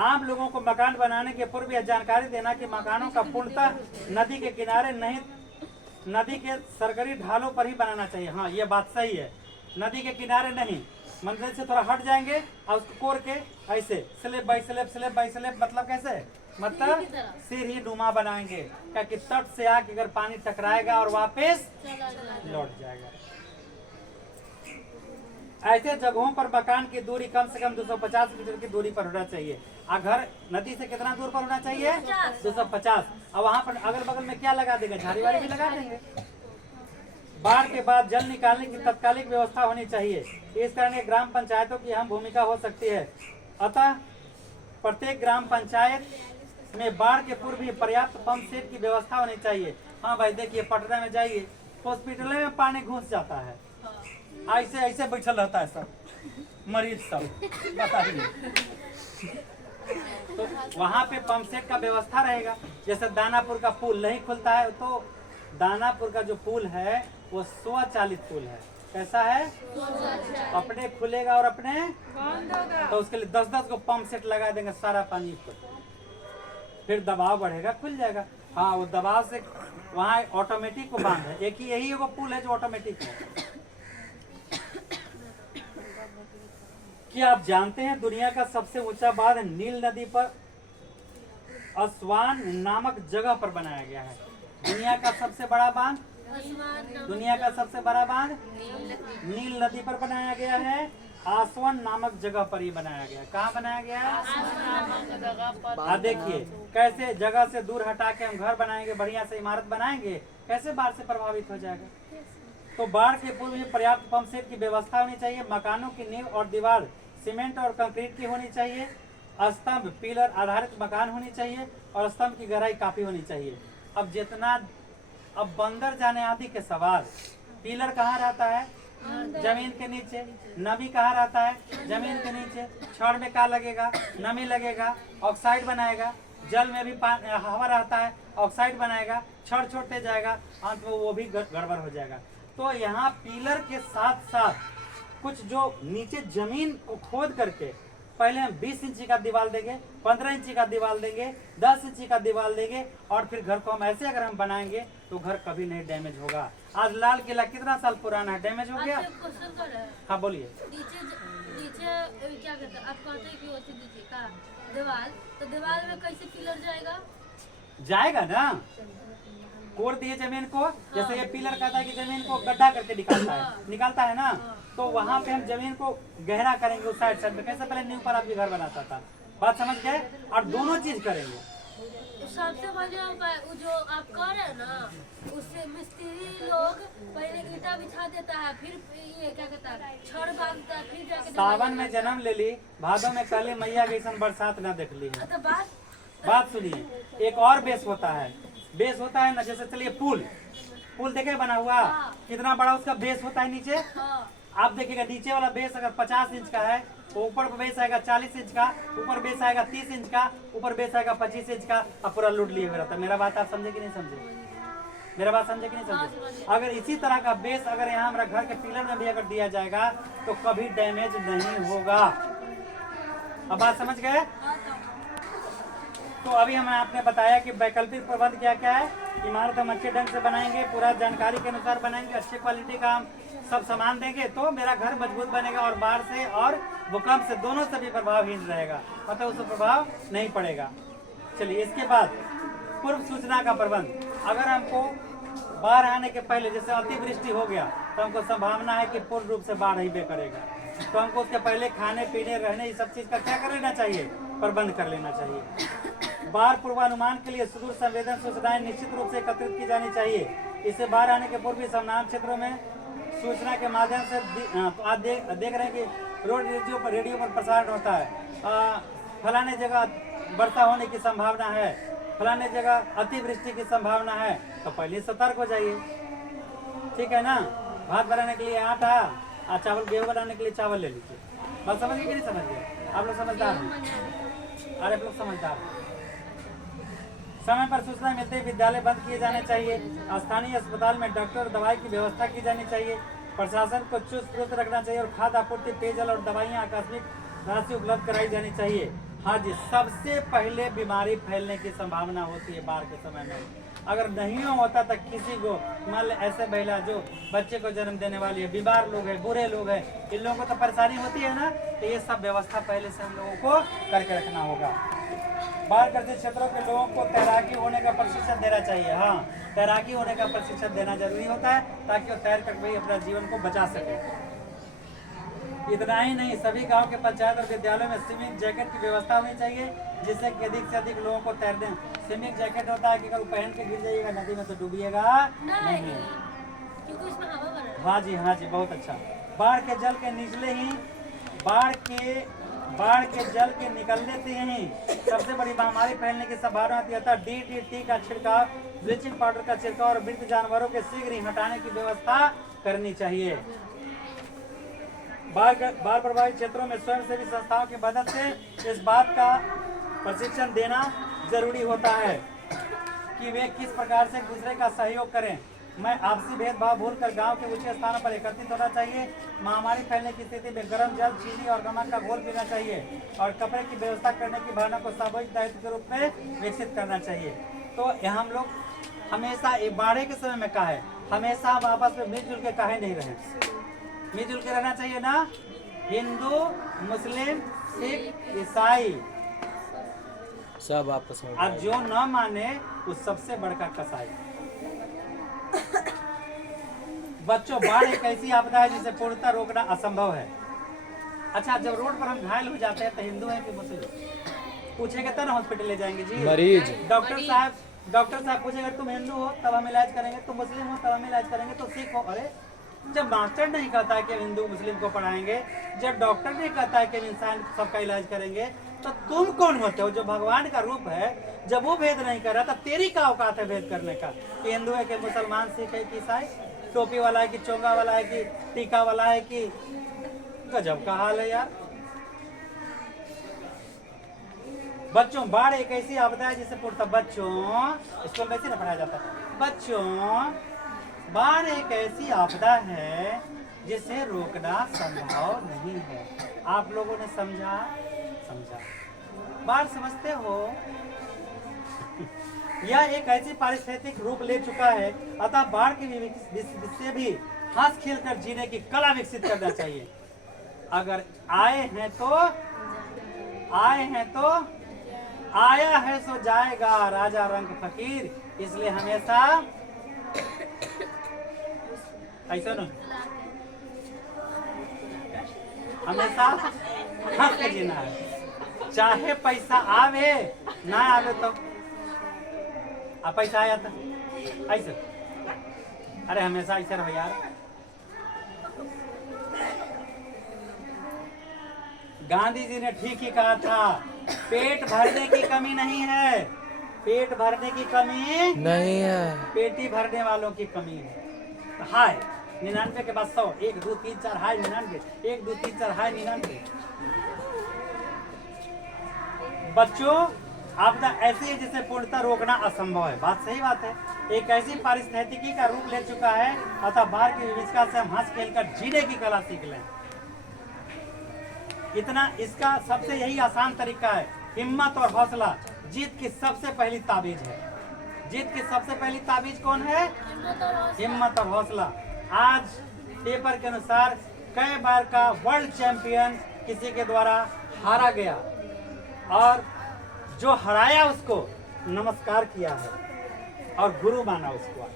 आम लोगों को मकान बनाने के पूर्व यह जानकारी देना कि मकानों का पूर्णतः नदी के किनारे नहीं, नदी के सरकरी ढालों पर ही बनाना चाहिए। हाँ, ये बात सही है, नदी के किनारे नहीं, मंदिर से थोड़ा हट जाएंगे और उसको कोर के ऐसे स्लेब बाई स्लेब, मतलब कैसे, मतलब सीढ़ी नुमा बनाएंगे, ताकि तट से आके अगर पानी टकराएगा और वापस लौट जाएगा। ऐसे जगहों पर मकान की दूरी कम से कम 250 मीटर की दूरी पर होना चाहिए। घर नदी से कितना दूर पर होना चाहिए, 250। और वहाँ पर अगल बगल में क्या लगा देंगे, झाड़ी वाड़ी भी लगा देंगे। बाढ़ के बाद जल निकालने की तत्कालिक व्यवस्था होनी चाहिए। इस कारण ग्राम पंचायतों की अहम भूमिका हो सकती है। अतः प्रत्येक ग्राम पंचायत में बाढ़ के पूर्व ही पर्याप्त पंप सेट की व्यवस्था होनी चाहिए। हाँ भाई देखिए, पटना में जाइए, हॉस्पिटल में पानी घुस जाता है, ऐसे ऐसे बैठल रहता है सब मरीज सब, बताइए। तो वहाँ पे पंप सेट का व्यवस्था रहेगा। जैसे दानापुर का पुल नहीं खुलता है, तो दानापुर का जो पुल है वो स्वचालित पुल है। कैसा है, अपने खुलेगा और अपने, तो उसके लिए 10-10 को पंप सेट लगा देंगे, सारा पानी ऊपर, फिर दबाव बढ़ेगा, खुल जाएगा। हाँ, वो दबाव से वहाँ ऑटोमेटिक को बांध है, एक ही यही वो पुल है जो ऑटोमेटिक है। क्या आप जानते हैं दुनिया का सबसे ऊंचा बांध नील नदी पर अस्वान नामक जगह पर बनाया गया है। दुनिया का सबसे बड़ा बांध, दुनिया का सबसे बड़ा बांध नील नदी पर बनाया गया है, आसवन नामक जगह पर ही बनाया गया। कहाँ बनाया गया है, देखिए कैसे जगह से दूर हटा के हम घर बनाएंगे, बढ़िया से इमारत बनाएंगे, कैसे बाढ़ से प्रभावित हो जाएगा। तो बाढ़ के पूर्व में पर्याप्त पंप सेट की व्यवस्था होनी चाहिए। मकानों की नींव और दीवार सीमेंट और कंक्रीट की होनी चाहिए। स्तंभ पिलर आधारित मकान होनी चाहिए और स्तंभ की गहराई काफी होनी चाहिए। अब जितना, अब बंदर जाने आदि के सवाल, पिलर कहाँ रहता है, जमीन के नीचे। नमी कहाँ रहता है, जमीन के नीचे। छड़ में क्या लगेगा, नमी लगेगा, ऑक्साइड बनाएगा। जल में भी हवा रहता है, ऑक्साइड बनाएगा, छड़ छोड़ते जाएगा, अंत में वो भी गड़बड़ हो जाएगा। तो यहाँ पिलर के साथ साथ कुछ जो नीचे जमीन को खोद करके पहले हम 20 इंची का दीवार देंगे, 15 इंची का दीवार देंगे, 10 इंची का दीवार देंगे, और फिर घर को हम ऐसे अगर हम बनाएंगे तो घर कभी नहीं डैमेज होगा। आज लाल किला कितना साल पुराना है, डैमेज हो गया। हाँ बोलिए। नीचे क्या कहते हैं, आप कहते हैं कि वो दीजिए का दीवार, तो दीवार में कैसे पिलर जाएगा, जाएगा ना, कोर दिए जमीन को। जैसे ये पिलर कहता है कि जमीन को गड्ढा करके निकालता है ना, तो वहाँ पे हम जमीन को गहरा करेंगे उस साइड में। कैसे पहले नींव पर आपके घर बनाता था, बात समझ गए। और दोनों चीज करेंगे। तो सबसे बढ़िया उपाय जो आप कर रहे हैं ना, उससे मिस्त्री लोग पहले ईटा बिछा देता है, फिर ये क्या कहता है छड़ बांधता है, फिर जाके सावन में जन्म ले ली, भादों में काली मैया की ऐसा बरसात न देख ली है। तो बात सुनिए, एक और बेस होता है, बेस होता है ना, जैसे चलिए पुल देखे बना हुआ, कितना बड़ा उसका बेस होता है नीचे। आप देखिएगा नीचे वाला बेस अगर 50 इंच का है, तो ऊपर बेस आएगा 40 इंच का, ऊपर बेस आएगा 30 इंच का, ऊपर बेस आएगा 25 इंच का, अब पूरा लूट लिए हुए रहता है। मेरा बात आप समझे कि नहीं समझे, मेरा बात समझे कि नहीं समझे। अगर इसी तरह का बेस अगर यहाँ हमारा घर के पिलर में भी अगर दिया जाएगा तो कभी डैमेज नहीं होगा। अब बात समझ गए। तो अभी हमें आपने बताया कि वैकल्पिक प्रबंध क्या क्या है। इमारत हम अच्छे ढंग से बनाएंगे, पूरा जानकारी के अनुसार बनाएंगे, अच्छी क्वालिटी का हम सब सामान देंगे, तो मेरा घर मजबूत बनेगा और बाढ़ से और भूकंप से दोनों से भी प्रभावहीन रहेगा, मतलब उससे प्रभाव नहीं पड़ेगा। चलिए, इसके बाद पूर्व सूचना का प्रबंध। अगर हमको बाढ़ आने के पहले जैसे अतिवृष्टि हो गया तो हमको संभावना है कि पूर्ण रूप से बाढ़ ही बे करेगा, तो हमको उसके पहले खाने पीने रहने इस सब चीज़ का क्या कर लेना चाहिए, प्रबंध कर लेना चाहिए। बाढ़ पूर्वानुमान के लिए सुदूर संवेदन सूचनाएं निश्चित रूप से एकत्रित की जानी चाहिए। इससे बाढ़ आने के पूर्व भी संभावित क्षेत्रों में सूचना के माध्यम से तो आप देख रहे हैं कि रोड रेडियो पर प्रसारण होता है। फलाने जगह वर्षा होने की संभावना है, फलाने जगह अतिवृष्टि की संभावना है, तो पहले सतर्क हो जाइए। ठीक है ना। भात बनाने के लिए आटा और चावल, गेहूँ बनाने के लिए चावल ले लीजिए। बात समझ गए कि नहीं समझ गए? आप लोग समझदार हैं? अरे आप लोग समझदार हैं। समय पर सूचना मिलते ही विद्यालय बंद किए जाने चाहिए। स्थानीय अस्पताल में डॉक्टर और दवाई की व्यवस्था की जानी चाहिए। प्रशासन को चुस्त दुरुस्त रखना चाहिए और खाद्य आपूर्ति, पेयजल और दवाइयाँ आकस्मिक राशि उपलब्ध कराई जानी चाहिए। हाँ जी, सबसे पहले बीमारी फैलने की संभावना होती है बाढ़ के समय में। अगर नहीं होता तो किसी को, मान लो ऐसे महिला जो बच्चे को जन्म देने वाली है, बीमार लोग हैं, बुरे लोग हैं, इन लोगों को तो परेशानी होती है ना। तो ये सब व्यवस्था पहले से हम लोगों को करके रखना होगा। बाढ़ ग्रसित क्षेत्रों के लोगों को तैराकी होने का प्रशिक्षण देना चाहिए। हाँ, तैराकी होने का प्रशिक्षण देना जरूरी होता है ताकि वो तैर कर भी अपना जीवन को बचा सके। इतना ही नहीं, सभी गांव के पंचायत और विद्यालयों में स्विमिंग जैकेट की व्यवस्था होनी चाहिए, जिससे कि अधिक से अधिक लोगों को तैरने। स्विमिंग जैकेट होता है कि अगर पहन के गिर जाइएगा नदी में तो डूबिएगा नहीं। क्योंकि इसमें हवा बना है। हाँ जी, हाँ जी, बहुत अच्छा। बाढ़ के जल के निचले ही बाढ़ के जल के निकलने से ही सबसे बड़ी महामारी फैलने की संभावना होती है। अतः DDT का छिड़काव, ब्लीचिंग पाउडर का छिड़काव और मृत जानवरों के शीघ्र ही हटाने की व्यवस्था करनी चाहिए। बाढ़ प्रभावित क्षेत्रों में स्वयंसेवी संस्थाओं की मदद से इस बात का प्रशिक्षण देना जरूरी होता है कि वे किस प्रकार से दूसरे का सहयोग करें। मैं आपसी भेदभाव भूलकर गांव के ऊंचे स्थानों पर एकत्रित होना चाहिए। महामारी फैलने की स्थिति में गर्म जल, चीनी और नमक का घोल पीना चाहिए और कपड़े की व्यवस्था करने की भावना को सामूहिक दायित्व के रूप में विकसित करना चाहिए। तो हम लोग हमेशा बाढ़ के समय में कहा है, हमेशा हम आपस में मिलजुल के काहे नहीं रहे, मिलजुल के रहना चाहिए ना। हिंदू, मुस्लिम, सिख, ईसाई सब आपस में। अब जो न माने उस सबसे बड़का कसाई। बच्चों, बाढ़ एक ऐसी आपदा है जिसे पूर्णतः रोकना असंभव है। अच्छा, जब रोड पर हम घायल हो जाते हैं तो हिंदू है कि मुस्लिम पूछेगा तब ना हॉस्पिटल ले जाएंगे जी। मरीज डॉक्टर साहब पूछेगा तुम हिंदू हो तब हम इलाज करेंगे, तुम मुस्लिम हो तब हम इलाज करेंगे, तो सिख हो। अरे जब मास्टर नहीं कहता है कि हिंदू मुस्लिम को पढ़ाएंगे, जब डॉक्टर नहीं कहता है कि इंसान सबका इलाज करेंगे, तो तुम कौन होते हो जो भगवान का रूप है? जब वो भेद नहीं कर रहा तो तेरी क्या औकात है भेद करने का कि हिंदू है कि मुसलमान, सिख है कि ईसाई, टोपी वाला है कि चोंगा वाला है कि टीका वाला है कि। गजब का हाल है यार। बच्चों, बाढ़ एक ऐसी आपदा है जिसे पूर्णतः बच्चों स्कूल में ना पढ़ाया जाता है। बच्चों, बाढ़ एक ऐसी आपदा है जिसे रोकना संभव नहीं है। आप लोगों ने समझा? बाढ़ समझते हो? यह एक ऐसी पारिस्थितिक रूप ले चुका है, अतः बाढ़ के विषय भी हंस खेल कर जीने की कला विकसित करना चाहिए। अगर आए हैं तो आया है सो जाएगा, राजा रंग फकीर। इसलिए हमेशा ऐसा ना, हमेशा हंस के जीना है, चाहे पैसा आवे ना आवे। तो पैसा आया था ऐसे, अरे हमेशा ऐसे रहो यार। गांधी जी ने ठीक ही कहा था, पेट भरने की कमी नहीं है, पेट भरने की कमी नहीं है, पेटी भरने वालों की कमी है। हाय 99 के बाद 100, 1 2 3 4 हाय 99, 1 2 3 4 हाय 99। बच्चों, आपदा ऐसी है जिसे पूर्णतः रोकना असंभव है। बात सही बात है। एक ऐसी पारिस्थितिकी का रूप ले चुका है, अतः बाढ़ की विविधता से हम हंस खेलकर जीने की कला सीख लें। इतना इसका सबसे यही आसान तरीका है, हिम्मत और हौसला जीत की सबसे पहली ताबीज है। जीत की सबसे पहली ताबीज कौन है? हिम्मत और हौसला। आज पेपर के अनुसार कई बार का वर्ल्ड चैंपियन किसी के द्वारा हारा गया और जो हराया उसको नमस्कार किया है और गुरु माना उसको।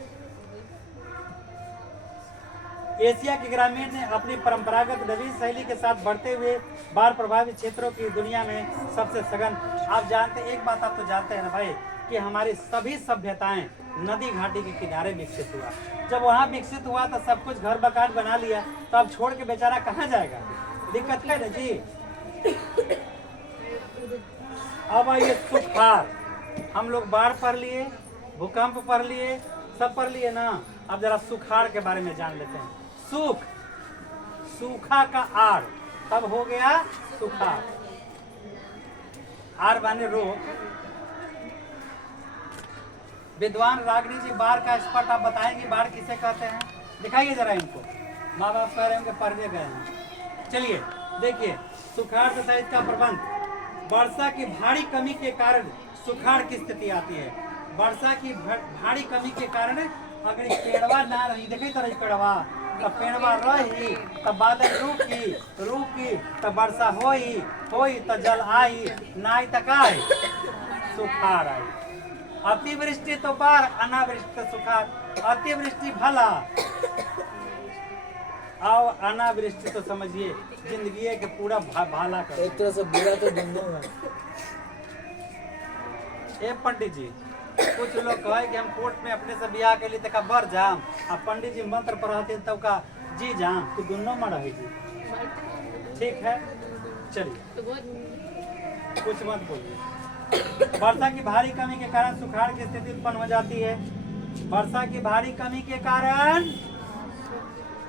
एशिया के ग्रामीण ने अपनी परंपरागत नवीन शैली के साथ बढ़ते हुए बाढ़ प्रभावित क्षेत्रों की दुनिया में सबसे सघन। आप जानते, एक बात आप तो जानते हैं ना भाई कि हमारी सभी सभ्यताएं नदी घाटी के किनारे विकसित हुआ। जब वहाँ विकसित हुआ तो सब कुछ घर मकान बना लिया, तो अब छोड़ के बेचारा कहाँ जाएगा? दिक्कत है ना जी। अब आइए सुखाड़। हम लोग बाढ़ पढ़ लिए, भूकंप पढ़ लिए, सब पढ़ लिए ना। अब जरा सुखाड़ के बारे में जान लेते हैं। सूख, सूखा का आड़, तब हो गया सुखाड़। आड़ माने रोग। विद्वान रागिनी जी बाढ़ का स्पष्ट आप बताएंगे बाढ़ किसे कहते हैं? दिखाइए जरा इनको। माँ बाप कह रहे हैं पढ़ने गए हैं। चलिए देखिए, सुखाड़ तथा इसका प्रबंध। वर्षा की भारी कमी के कारण सुखाड़ की स्थिति आती है। वर्षा की भारी कमी के कारण अगर पेड़वा ना रही, देखे तो रही पेड़वा, तब पेड़वा रही तब बादल रुकी तब वर्षा होई तो जल आई, ना आई तो का आई? सुखाड़ आई। अतिवृष्टि तो बाढ़, अनावृष्टि तो सुखाड़। अतिवृष्टि भला और अनावृष्टि तो समझिए जिंदगी के पूरा भाला कर। एक तरह से बुरा तो दोनों है। ए पंडित जी, कुछ लोग कहे कि हम कोर्ट में अपने से ब्याह के लिए तक बर जाम, अब पंडित जी मंत्र पढ़ाते तब का जी जाम, तो दोनों में रहे जी। ठीक है, चलिए कुछ मत बोलिए। वर्षा की भारी कमी के कारण सुखाड़ की स्थिति उत्पन्न हो जाती है। वर्षा की भारी कमी के कारण,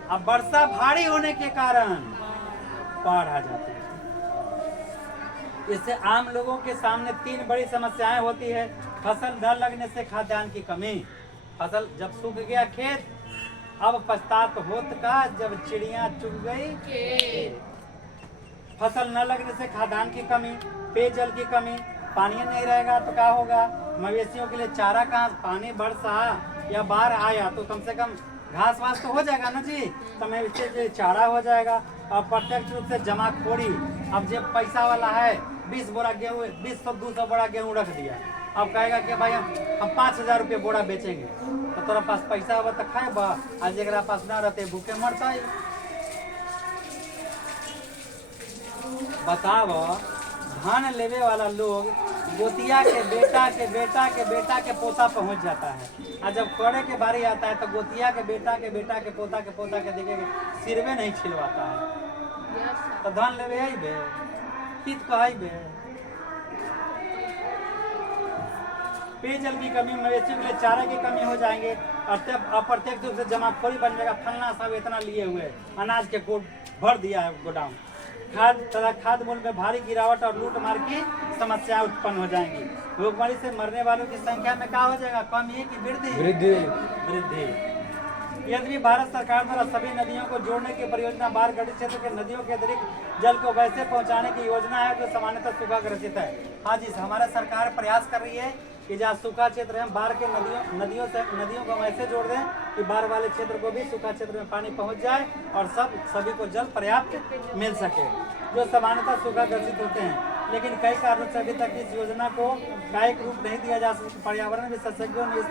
अब वर्षा भारी होने के कारण बाढ़ आ जाती है। इससे आम लोगों के सामने तीन बड़ी समस्याएं होती है। फसल न लगने से खाद्यान्न की कमी। फसल जब सूख गया खेत, अब पछतात होत का जब चिड़िया चुग गई। फसल न लगने से खाद्यान्न की कमी, पेयजल की कमी। पानी नहीं रहेगा तो क्या होगा? मवेशियों के लिए चारा कहाँ? पानी बरसा या बाढ़ आया तो कम से कम घास वास तो हो जाएगा ना जी, तो मवेशी के लिए चारा हो जाएगा। और प्रत्यक्ष रूप से जमाखोरी। अब जब पैसा वाला है 20 बोरा गेहूँ, 200 बोरा गेहूँ रख दिया, अब कहेगा कि भाई हम 5,000 रुपये बोरा बेचेंगे, तो तोरा पास पैसा होगा तो खाए बा, आज जरा पास ना रहते भूखे मरता है। बताओ, धान लेवे वाला लोग गोतिया के बेटा के पोता पहुंच जाता है, और जब कोड़े के बारी आता है तो गोतिया के बेटा के पोता के देखे सिरवे नहीं छिलवाता है। तो धान लेवे आई बे, पित कहाई बे। पेयजल की कमी, मवेशियों के लिए चारे की कमी हो जाएंगे। अप्रत्यक्ष रूप से जमाखोरी बन जाएगा। फलना सब इतना लिए हुए अनाज के गोद भर दिया है गोदाम। खाद मूल्य में भारी गिरावट और लूटमार की समस्या उत्पन्न हो जाएंगी। भूखमरी से मरने वालों की संख्या में क्या हो जाएगा? कमी की वृद्धि। यद्यपि भारत सरकार द्वारा सभी नदियों को जोड़ने की परियोजना बाढ़ ग्रसित क्षेत्र के नदियों के अतिरिक्त जल को वैसे पहुंचाने की योजना है जो सामान्यतः सूखा ग्रसित है। हाँ जी, हमारा सरकार प्रयास कर रही है कि जहाँ सूखा क्षेत्र है बाढ़ के नदियों को हम ऐसे जोड़ दें कि बाढ़ वाले क्षेत्र को भी सूखा क्षेत्र में पानी पहुंच जाए और सभी को जल पर्याप्त मिल सके, जो सामान्यतः सूखा ग्रसित होते हैं। लेकिन कई कारणों से अभी तक इस योजना को कायिक रूप नहीं दिया जा सकता। पर्यावरण विशेषज्ञों ने इस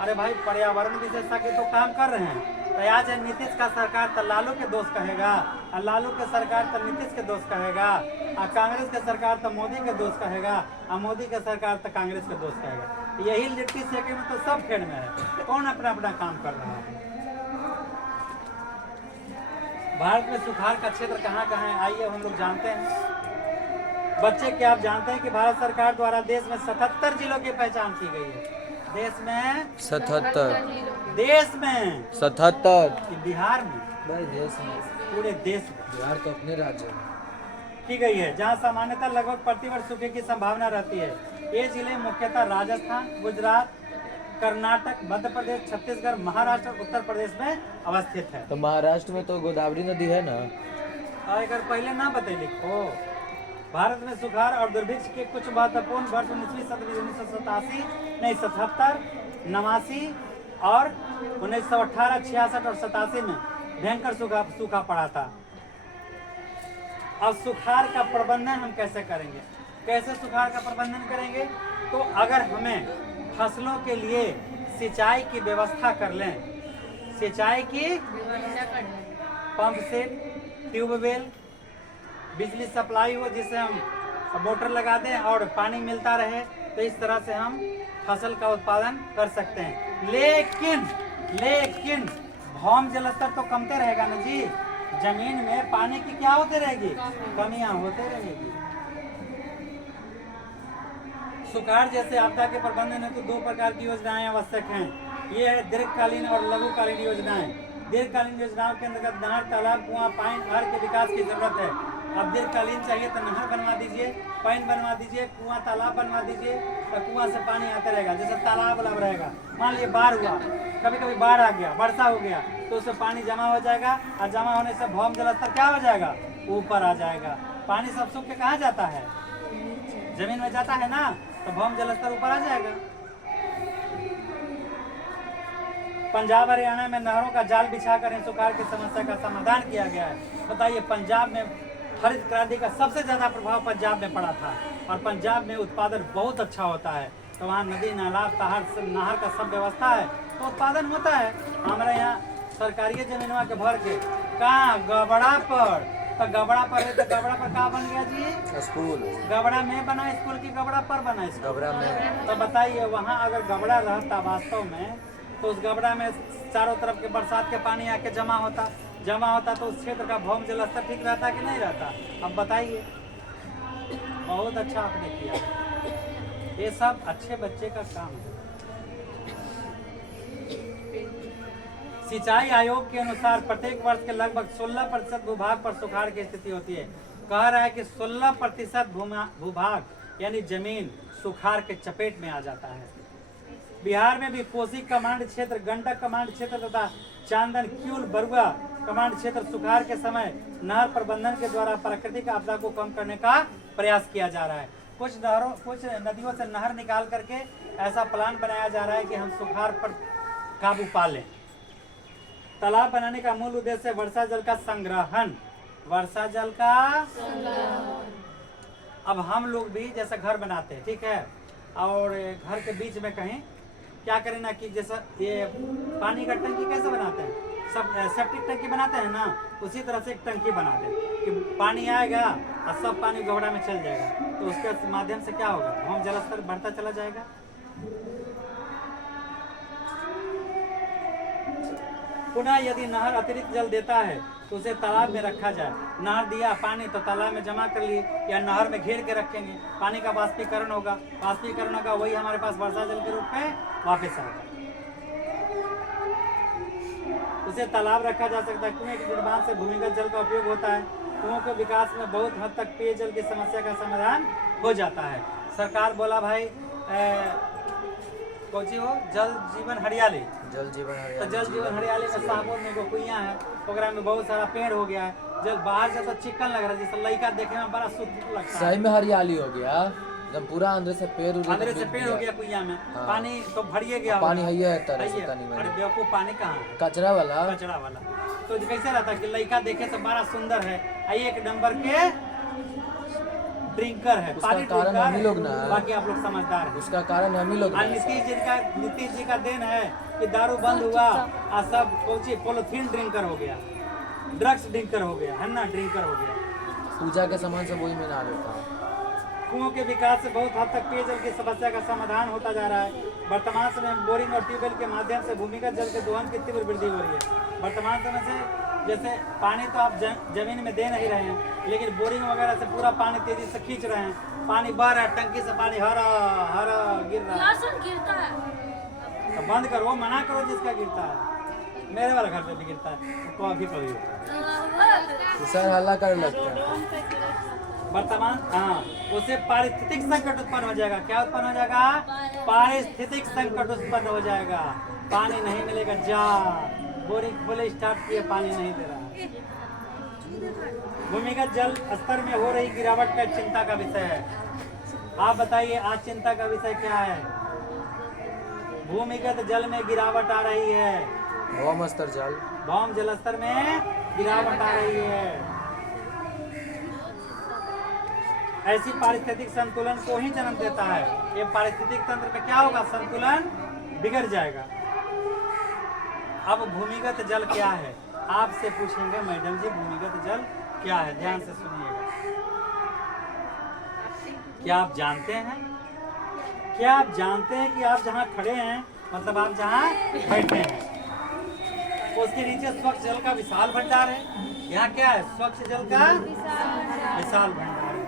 अरे भाई, पर्यावरण विशेषज्ञ तो काम कर रहे हैं। तो आज है नीतीश का सरकार तो लालू के दोस्त कहेगा, और लालू के सरकार तो नीतीश के दोस्त कहेगा, और कांग्रेस के सरकार तो मोदी के दोस्त कहेगा, और मोदी के सरकार तो कांग्रेस के दोस्त कहेगा। यही लिट्टी सेके में तो सब फेड़ में है, कौन अपना अपना काम कर रहा है। भारत में सुखाड़ का क्षेत्र कहाँ कहाँ है, आइए हम लोग जानते हैं। बच्चे, क्या आप जानते हैं कि भारत सरकार द्वारा देश में 77 जिलों की पहचान की गई है? देश में 77 बिहार में, भाई देश में, पूरे देश में बिहार तो अपने राज्य में की गई है, जहां सामान्यतः लगभग प्रतिवर्ष सूखे की संभावना रहती है। ये जिले मुख्यतः राजस्थान, गुजरात, कर्नाटक, मध्य प्रदेश, छत्तीसगढ़, महाराष्ट्र और उत्तर प्रदेश में अवस्थित है। तो महाराष्ट्र में तो गोदावरी नदी है ना। अगर पहले ना बतैली हो। भारत में सुखाड़ और दुर्भिक्ष के कुछ महत्वपूर्ण वर्ष 19वीं सदी 1987, 77, 89 और 1918, 66 और 87 में भयंकर सूखा पड़ा था। अब सुखाड़ का प्रबंधन हम कैसे करेंगे? कैसे सुखाड़ का प्रबंधन करेंगे? तो अगर हमें फसलों के लिए सिंचाई की व्यवस्था कर लें, सिंचाई की व्यवस्था करना। पंप सेट, ट्यूबवेल, बिजली सप्लाई हो जिससे हम मोटर लगा दें और पानी मिलता रहे, तो इस तरह से हम फसल का उत्पादन कर सकते हैं। लेकिन भौम जल स्तर तो कमते रहेगा ना जी, जमीन में पानी की क्या होते रहेगी, कमियां होते रहेगी। सुखाड़ जैसे आपदा के प्रबंधन हेतु 2 प्रकार की योजनाएं आवश्यक हैं। ये है दीर्घकालीन और लघुकालीन योजनाएं। दीर्घकालीन योजनाओं के अंतर्गत नहर, तालाब, कुआं, पाइन, नहर के विकास की जरूरत है। अब दीर्घकालीन चाहिए तो नहर बनवा दीजिए, पाइन बनवा दीजिए, कुआं तालाब बनवा दीजिए, तो कुआं से पानी आता रहेगा। जैसे तालाब रहेगा, मान लीजिए बाढ़ हुआ, कभी कभी बाढ़ आ गया, वर्षा हो गया, तो उससे पानी जमा हो जाएगा और जमा होने से भौम जल स्तर क्या हो जाएगा, ऊपर आ जाएगा। पानी सब सूख के कहाँ जाता है, जमीन में जाता है ना, तो भौम जल स्तर ऊपर आ जाएगा। पंजाब हरियाणा में नहरों का जाल बिछाकर इन सुखाड़ की समस्या का समाधान किया गया है। बताइए, पंजाब में हरित क्रांति का सबसे ज्यादा प्रभाव पंजाब में पड़ा था और पंजाब में उत्पादन बहुत अच्छा होता है, तो वहाँ नदी, नाला, नहर का सब व्यवस्था है, तो उत्पादन होता है। हमारे यहाँ सरकारी जमीनवा के भर के कहाँ, गबड़ा पर, तो गबड़ा पर है, तो गबड़ा पर कहाँ बन गया जी, स्कूल। गबड़ा में बना स्कूल की गबड़ा पर बना स्कूल। गबरा में। तो बताइए, वहाँ अगर गबड़ा रहता वास्तव में, तो उस गबड़ा में चारों तरफ के बरसात के पानी आके जमा होता तो उस क्षेत्र का भौम जल स्तर ठीक रहता कि नहीं रहता। अब बताइए, बहुत अच्छा आपने किया, ये सब अच्छे बच्चे का काम है। सिंचाई आयोग के अनुसार प्रत्येक वर्ष के लगभग 16% भूभाग पर सुखाड़ की स्थिति होती है। कह रहा है कि 16% भूभाग यानी जमीन सुखाड़ के चपेट में आ जाता है। बिहार में भी कोसी कमांड क्षेत्र, गंडक कमांड क्षेत्र तथा चांदन, क्यूल, बरुआ कमांड क्षेत्र सुखाड़ के समय नहर प्रबंधन के द्वारा प्राकृतिक आपदा को कम करने का प्रयास किया जा रहा है। कुछ नदियों से नहर निकाल करके ऐसा प्लान बनाया जा रहा है कि हम सुखाड़ पर काबू पा लें। तालाब बनाने का मूल उद्देश्य वर्षा जल का संग्रहण, वर्षा जल का। अब हम लोग भी जैसा घर बनाते हैं, ठीक है, और घर के बीच में कहीं क्या करें ना, कि जैसा ये पानी का टंकी कैसे बनाते हैं, सब सेप्टिक टंकी बनाते हैं ना, उसी तरह से एक टंकी बना दें कि पानी आएगा और सब पानी गबड़ा में चल जाएगा, तो उसके माध्यम से क्या होगा, भौम जल स्तर बढ़ता चला जाएगा। पुनः यदि नहर अतिरिक्त जल देता है तो उसे तालाब में रखा जाए। नहर दिया पानी तो तालाब में जमा कर लिए या नहर में घेर के रखेंगे, पानी का वाष्पीकरण होगा, वही हमारे पास वर्षा जल के रूप में वापस आएगा। उसे तालाब रखा जा सकता है। कुएं के निर्माण से भूमिगत जल का उपयोग होता है। कुओं के विकास में बहुत हद तक पेयजल की समस्या का समाधान हो जाता है। सरकार बोला भाई कौची हो, जल जीवन हरियाली, जल जीवन तो हरियाली। जल जीवन हरियाली में साबुन में एगो कुइयाँ है, ओकरा में बहुत सारा पेड़ हो गया है। जब बाहर से तो चिकन लग रहा है, जैसे लड़का देखे में बड़ा शुद्ध लगता है, सही में हरियाली हो गया, एकदम पूरा अंदर से पेड़ अंदर से पेड़ हो गया कुइयाँ में। हाँ। पानी तो भरिए गया, पानी है तरह से तनी अरे में बेवकूफ, पानी कहाँ है, कचरा वाला। कचरा वाला। तो कैसे रहता है कि लड़का देखे तो बड़ा सुंदर है, आई एक नंबर के ड्रिंकर है, उसका पानी कारण हम ही लोग ना है। बाकी आप लोग समझदार हैं। उसका कारण हम ही लोग और हैं। नीतीश जी का देन है कि दारू बंद हुआ और सब कोची पोलोथीन ड्रिंकर हो गया, ड्रग्स ड्रिंकर हो गया, है ना, ड्रिंकर हो गया। पूजा के सामान सब वही में ना लेता है। कुओं के विकास से बहुत हद तक पेयजल की समस्या का समाधान होता जा रहा है। वर्तमान समय में बोरिंग और ट्यूबवेल के माध्यम से भूमिगत जल के दोहन की तीव्र वृद्धि हो रही है। वर्तमान समय से जैसे पानी तो आप जमीन में दे नहीं रहे हैं, लेकिन बोरिंग वगैरह से पूरा पानी तेजी से खींच रहे हैं, पानी बह रहा है, टंकी से पानी हरा हरा गिर रहा है। लहसुन गिरता है, तो बंद करो, मना करो जिसका गिरता है। मेरे वाला घर पे भी गिरता है, तो कभी कभी होता है। तो सर हल्ला कर लगता है। वर्तमान उससे पारिस्थितिक संकट उत्पन्न हो जाएगा। क्या उत्पन्न हो जाएगा? पारिस्थितिक संकट उत्पन्न हो जाएगा। पानी नहीं मिलेगा, जा बोरिंग खोले, स्टार्ट किए, पानी नहीं दे रहा। भूमिगत जल स्तर में हो रही गिरावट का चिंता का विषय है। आप बताइए, आज चिंता का विषय क्या है? भूमिगत जल में गिरावट आ रही है, भौम स्तर जल, भौम जल स्तर में गिरावट आ रही है। ऐसी पारिस्थितिक संतुलन को ही जन्म देता है। ये पारिस्थितिक तंत्र में क्या होगा? संतुलन बिगड़ जाएगा। अब भूमिगत जल क्या है? आपसे पूछेंगे मैडम जी भूमिगत जल क्या है? ध्यान से सुनिएगा। क्या आप जानते हैं? क्या आप जानते हैं कि आप जहाँ खड़े हैं मतलब आप जहाँ बैठे हैं उसके नीचे स्वच्छ जल का विशाल भंडार है। यहाँ क्या है? स्वच्छ जल का विशाल भंडार है।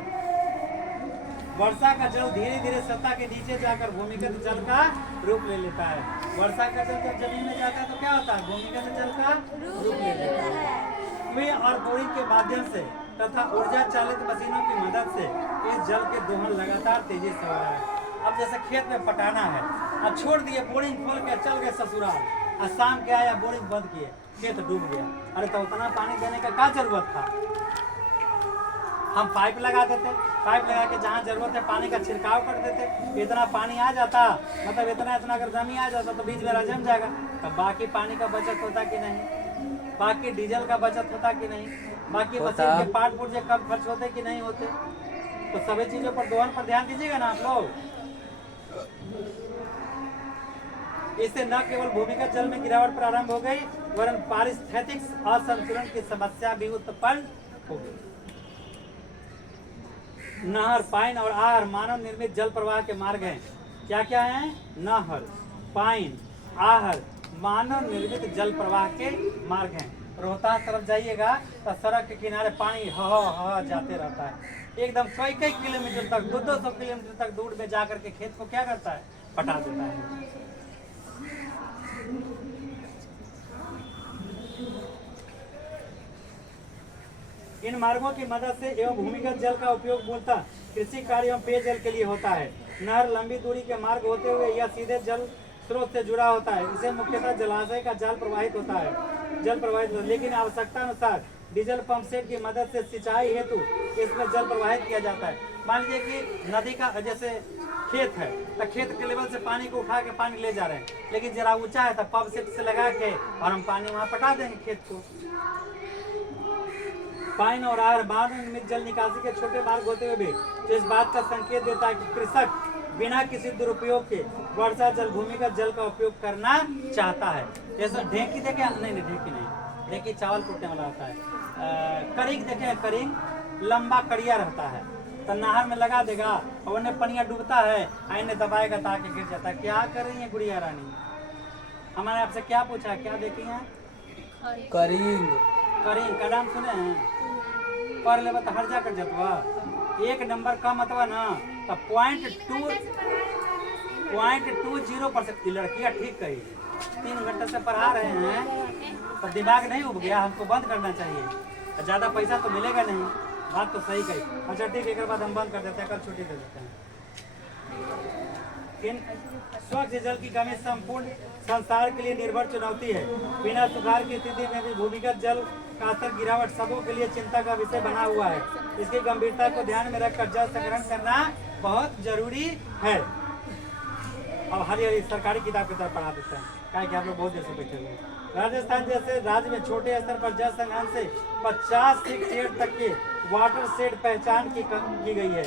वर्षा का जल धीरे धीरे सतह के नीचे जाकर भूमिगत जल का रूप ले लेता है। वर्षा का जल जब जमीन में जाता है तो क्या होता है? भूमिगत जल का रूप ले लेता है। कुएं और बोरिंग के माध्यम से तथा ऊर्जा चालित मशीनों की मदद से इस जल के दोहन लगातार तेजी से हो रहा है। अब जैसे खेत में पटाना है, अब छोड़ दिए बोरिंग खोल के चल गए ससुराल, और शाम के आया बोरिंग बंद किए, खेत डूब गया। अरे तो उतना पानी देने का क्या जरूरत था? हम पाइप लगा देते, पाइप लगा के जहाँ जरूरत है पानी का छिड़काव कर देते, इतना पानी आ जाता, मतलब इतना अगर नमी आ जाता तो बीच में जम जाएगा। तब बाकी पानी का बचत होता कि नहीं? बाकी डीजल का बचत होता कि नहीं? बाकी मशीन के पार्ट पुर्जे कम खर्च होते कि नहीं होते? तो सभी चीजों पर दोहन पर ध्यान दीजिएगा ना आप लोग। इससे न केवल भूमिगत जल में गिरावट प्रारंभ हो गई वरन पारिस्थितिक असंतुलन की समस्या भी उत्पन्न हो गई। नहर, पाइन और आहर मानव निर्मित जल प्रवाह के मार्ग हैं। क्या क्या हैं? नहर, पाइन, आहर मानव निर्मित जल प्रवाह के मार्ग हैं। रोहतास तरफ जाइएगा तो सड़क के किनारे पानी ह जाते रहता है, एकदम कई कई किलोमीटर तक, 200 किलोमीटर तक दूर में जाकर के खेत को क्या करता है? पटा देता है। इन मार्गों की मदद से एवं भूमिगत जल का उपयोग मूलतः कृषि कार्य एवं पेयजल के लिए होता है। नहर लंबी दूरी के मार्ग होते हुए यह सीधे जल स्रोत से जुड़ा होता है। इसे मुख्यतः जलाशय का जल प्रवाहित होता है, लेकिन आवश्यकता अनुसार डीजल पंप सेट की मदद से सिंचाई हेतु इसमें जल प्रवाहित किया जाता है। मान लीजिए कि नदी का जैसे खेत है तो खेत के लेवल से पानी को उठा के पानी ले जा रहे हैं, लेकिन जरा ऊंचा है तो पंप सेट से लगा के और हम पानी वहाँ पटा देंगे खेत को। पाइन और आहर मानव निर्मित जल निकासी के छोटे मार्ग होते हुए भी जो इस बात का संकेत देता है कि कृषक बिना किसी दुरुपयोग के वर्षा जल भूमिगत जल का उपयोग करना चाहता है। जैसे ढेंकी देखे, नहीं ढेंकी नहीं, ढेंकी चावल कुटने वाला होता है। करिंग देखे, करिंग लंबा कड़िया रहता है तो नहर में लगा देगा और उन्हें पनिया डूबता है, आईने दबाएगा ताकि गिर जाता है। क्या कर रही है गुड़िया रानी? हमारे आपसे क्या पूछा, क्या देखी है? करिंग। करिंग का नाम सुने हैं? पढ़ ले तो हर जा कर जतवा एक नंबर कम अथवा ना तो 0.20%। लड़कियाँ ठीक कही, 3 घंटे से पढ़ा रहे हैं तो दिमाग नहीं उब गया? हमको बंद करना चाहिए, ज़्यादा पैसा तो मिलेगा नहीं। बात तो सही कही। अच्छा ठीक है, एक बाद हम बंद कर देते हैं, कल छुट्टी दे देते हैं। इन स्वच्छ जल की कमी संपूर्ण संसार के लिए निर्भर चुनौती है। बिना सुधार की स्थिति में भी भूमिगत जल का स्तर गिरावट सबों के लिए चिंता का विषय बना हुआ है। इसकी गंभीरता को ध्यान में रखकर जल संग्रहण करना बहुत जरूरी है। अब हरी सरकारी किताब की तरफ पढ़ा देते हैं, क्या कि आप लोग बहुत देर से बैठे हुए हैं। राजस्थान जैसे राज्य में छोटे स्तर पर जल संग्रहण से 50 हेक्टेयर तक के वाटर शेड पहचान की गई है।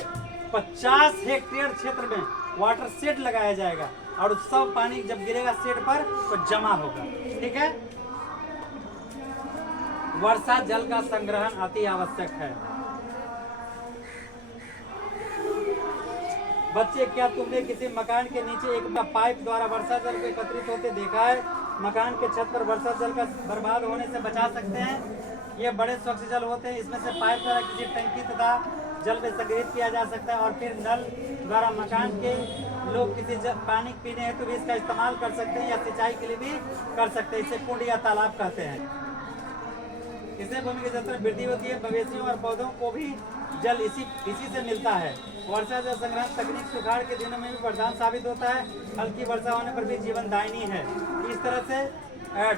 50 हेक्टेयर क्षेत्र में वाटर शेड लगाया जाएगा और सब पानी जब गिरेगा शेड पर तो जमा होगा। ठीक है, वर्षा जल का संग्रहण अति आवश्यक है। बच्चे, क्या तुमने किसी मकान के नीचे एक पाइप द्वारा वर्षा जल को एकत्रित होते देखा है? मकान के छत पर वर्षा जल का बर्बाद होने से बचा सकते हैं। ये बड़े स्वच्छ जल होते हैं, इसमें से पाइप द्वारा किसी टंकी तथा जल में संग्रहित किया जा सकता है और फिर नल द्वारा मकान के लोग किसी पानी पीने हेतु भी इसका इस्तेमाल कर सकते हैं या सिंचाई के लिए भी कर सकते हैं। इसे कुंड या तालाब कहते हैं। इससे भूमि के जल में वृद्धि होती है। मवेशियों और पौधों को भी जल इसी से मिलता है। वर्षा जल संग्रहण तकनीक सुखाड़ के दिनों में भी वरदान साबित होता है। हल्की वर्षा होने पर भी जीवन दायिनी है। इस तरह से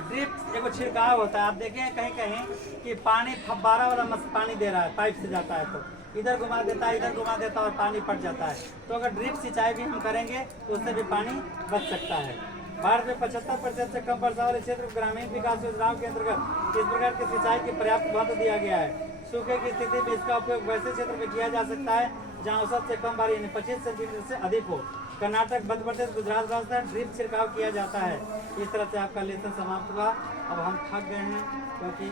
ड्रिप एगो छिड़काव होता है। आप देखें कहीं कहीं कि पानी फब्बारा वाला पानी दे रहा है, पाइप से जाता है तो इधर घुमा देता है, इधर घुमा देता है और पानी पट जाता है। तो अगर ड्रिप सिंचाई भी हम करेंगे तो उससे भी पानी बच सकता है। भारत में 75% से कम वर्षा वाले क्षेत्र ग्रामीण विकास योजनाओं के अंतर्गत इस प्रकार की सिंचाई की पर्याप्त महत्व दिया गया है। सूखे की स्थिति में इसका उपयोग वैसे क्षेत्र में किया जा सकता है जहाँ औसत से कम बारिश यानी 25 सेंटीमीटर से अधिक हो। कर्नाटक, मध्य प्रदेश, गुजरात, राजस्थान ड्रिप छिड़काव किया जाता है। इस तरह से आपका लेसन समाप्त हुआ। अब हम थक गए हैं क्योंकि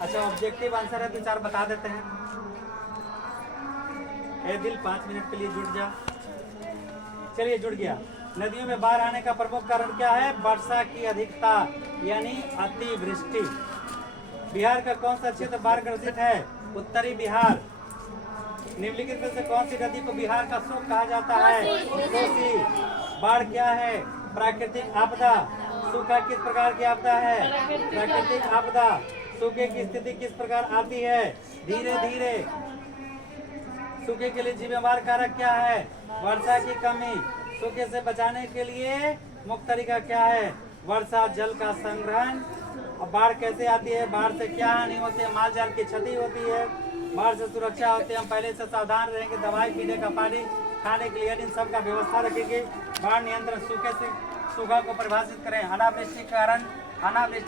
अच्छा ऑब्जेक्टिव आंसर है तो 4 बता देते हैं। ए दिल 5 मिनट के लिए जुड़ जा। चलिए जुड़ गया। नदियों में बाढ़ आने का प्रमुख कारण क्या है? वर्षा की अधिकता यानी अतिवृष्टि। बिहार का कौन सा क्षेत्र बाढ़ ग्रसित है? उत्तरी बिहार। निम्नलिखित में से कौन सी नदी को बिहार का शोक कहा जाता है? कोसी। बाढ़ क्या है? प्राकृतिक आपदा। सूखा किस प्रकार की आपदा है? प्राकृतिक आपदा। सूखे की स्थिति किस प्रकार आती है? धीरे धीरे। सूखे के लिए जिम्मेवार कारक क्या है? वर्षा की कमी। सूखे से बचाने के लिए मुख्य तरीका क्या है? वर्षा जल का संग्रहण। और बाढ़ कैसे आती है? बाढ़ से क्या हानि होती है? माल जाल की क्षति होती है। बाढ़ से सुरक्षा होती है, हम पहले से सावधान रहेंगे, दवाई, पीने का पानी, खाने के लिए इन सब का व्यवस्था रखेंगे। बाढ़ नियंत्रण, सूखे से सूखा को परिभाषित करें। अनावृष्टि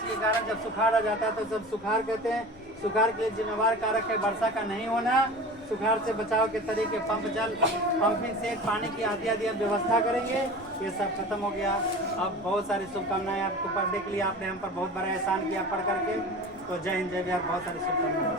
के कारण जब सुखाड़ आ जाता है तो सब सुखाड़ कहते हैं। सुखाड़ के लिए जिम्मेवार कारक है वर्षा का नहीं होना। सुखाड़ से बचाव के तरीके पंप जल, पंपिंग सेट, पानी की आदि अब व्यवस्था करेंगे। ये सब खत्म हो गया। अब बहुत सारी शुभकामनाएं आपको पढ़ने के लिए। आपने हम पर बहुत बड़ा एहसान किया पढ़ करके। तो जय हिंद, जय बिहार। बहुत सारी शुभकामनाएं।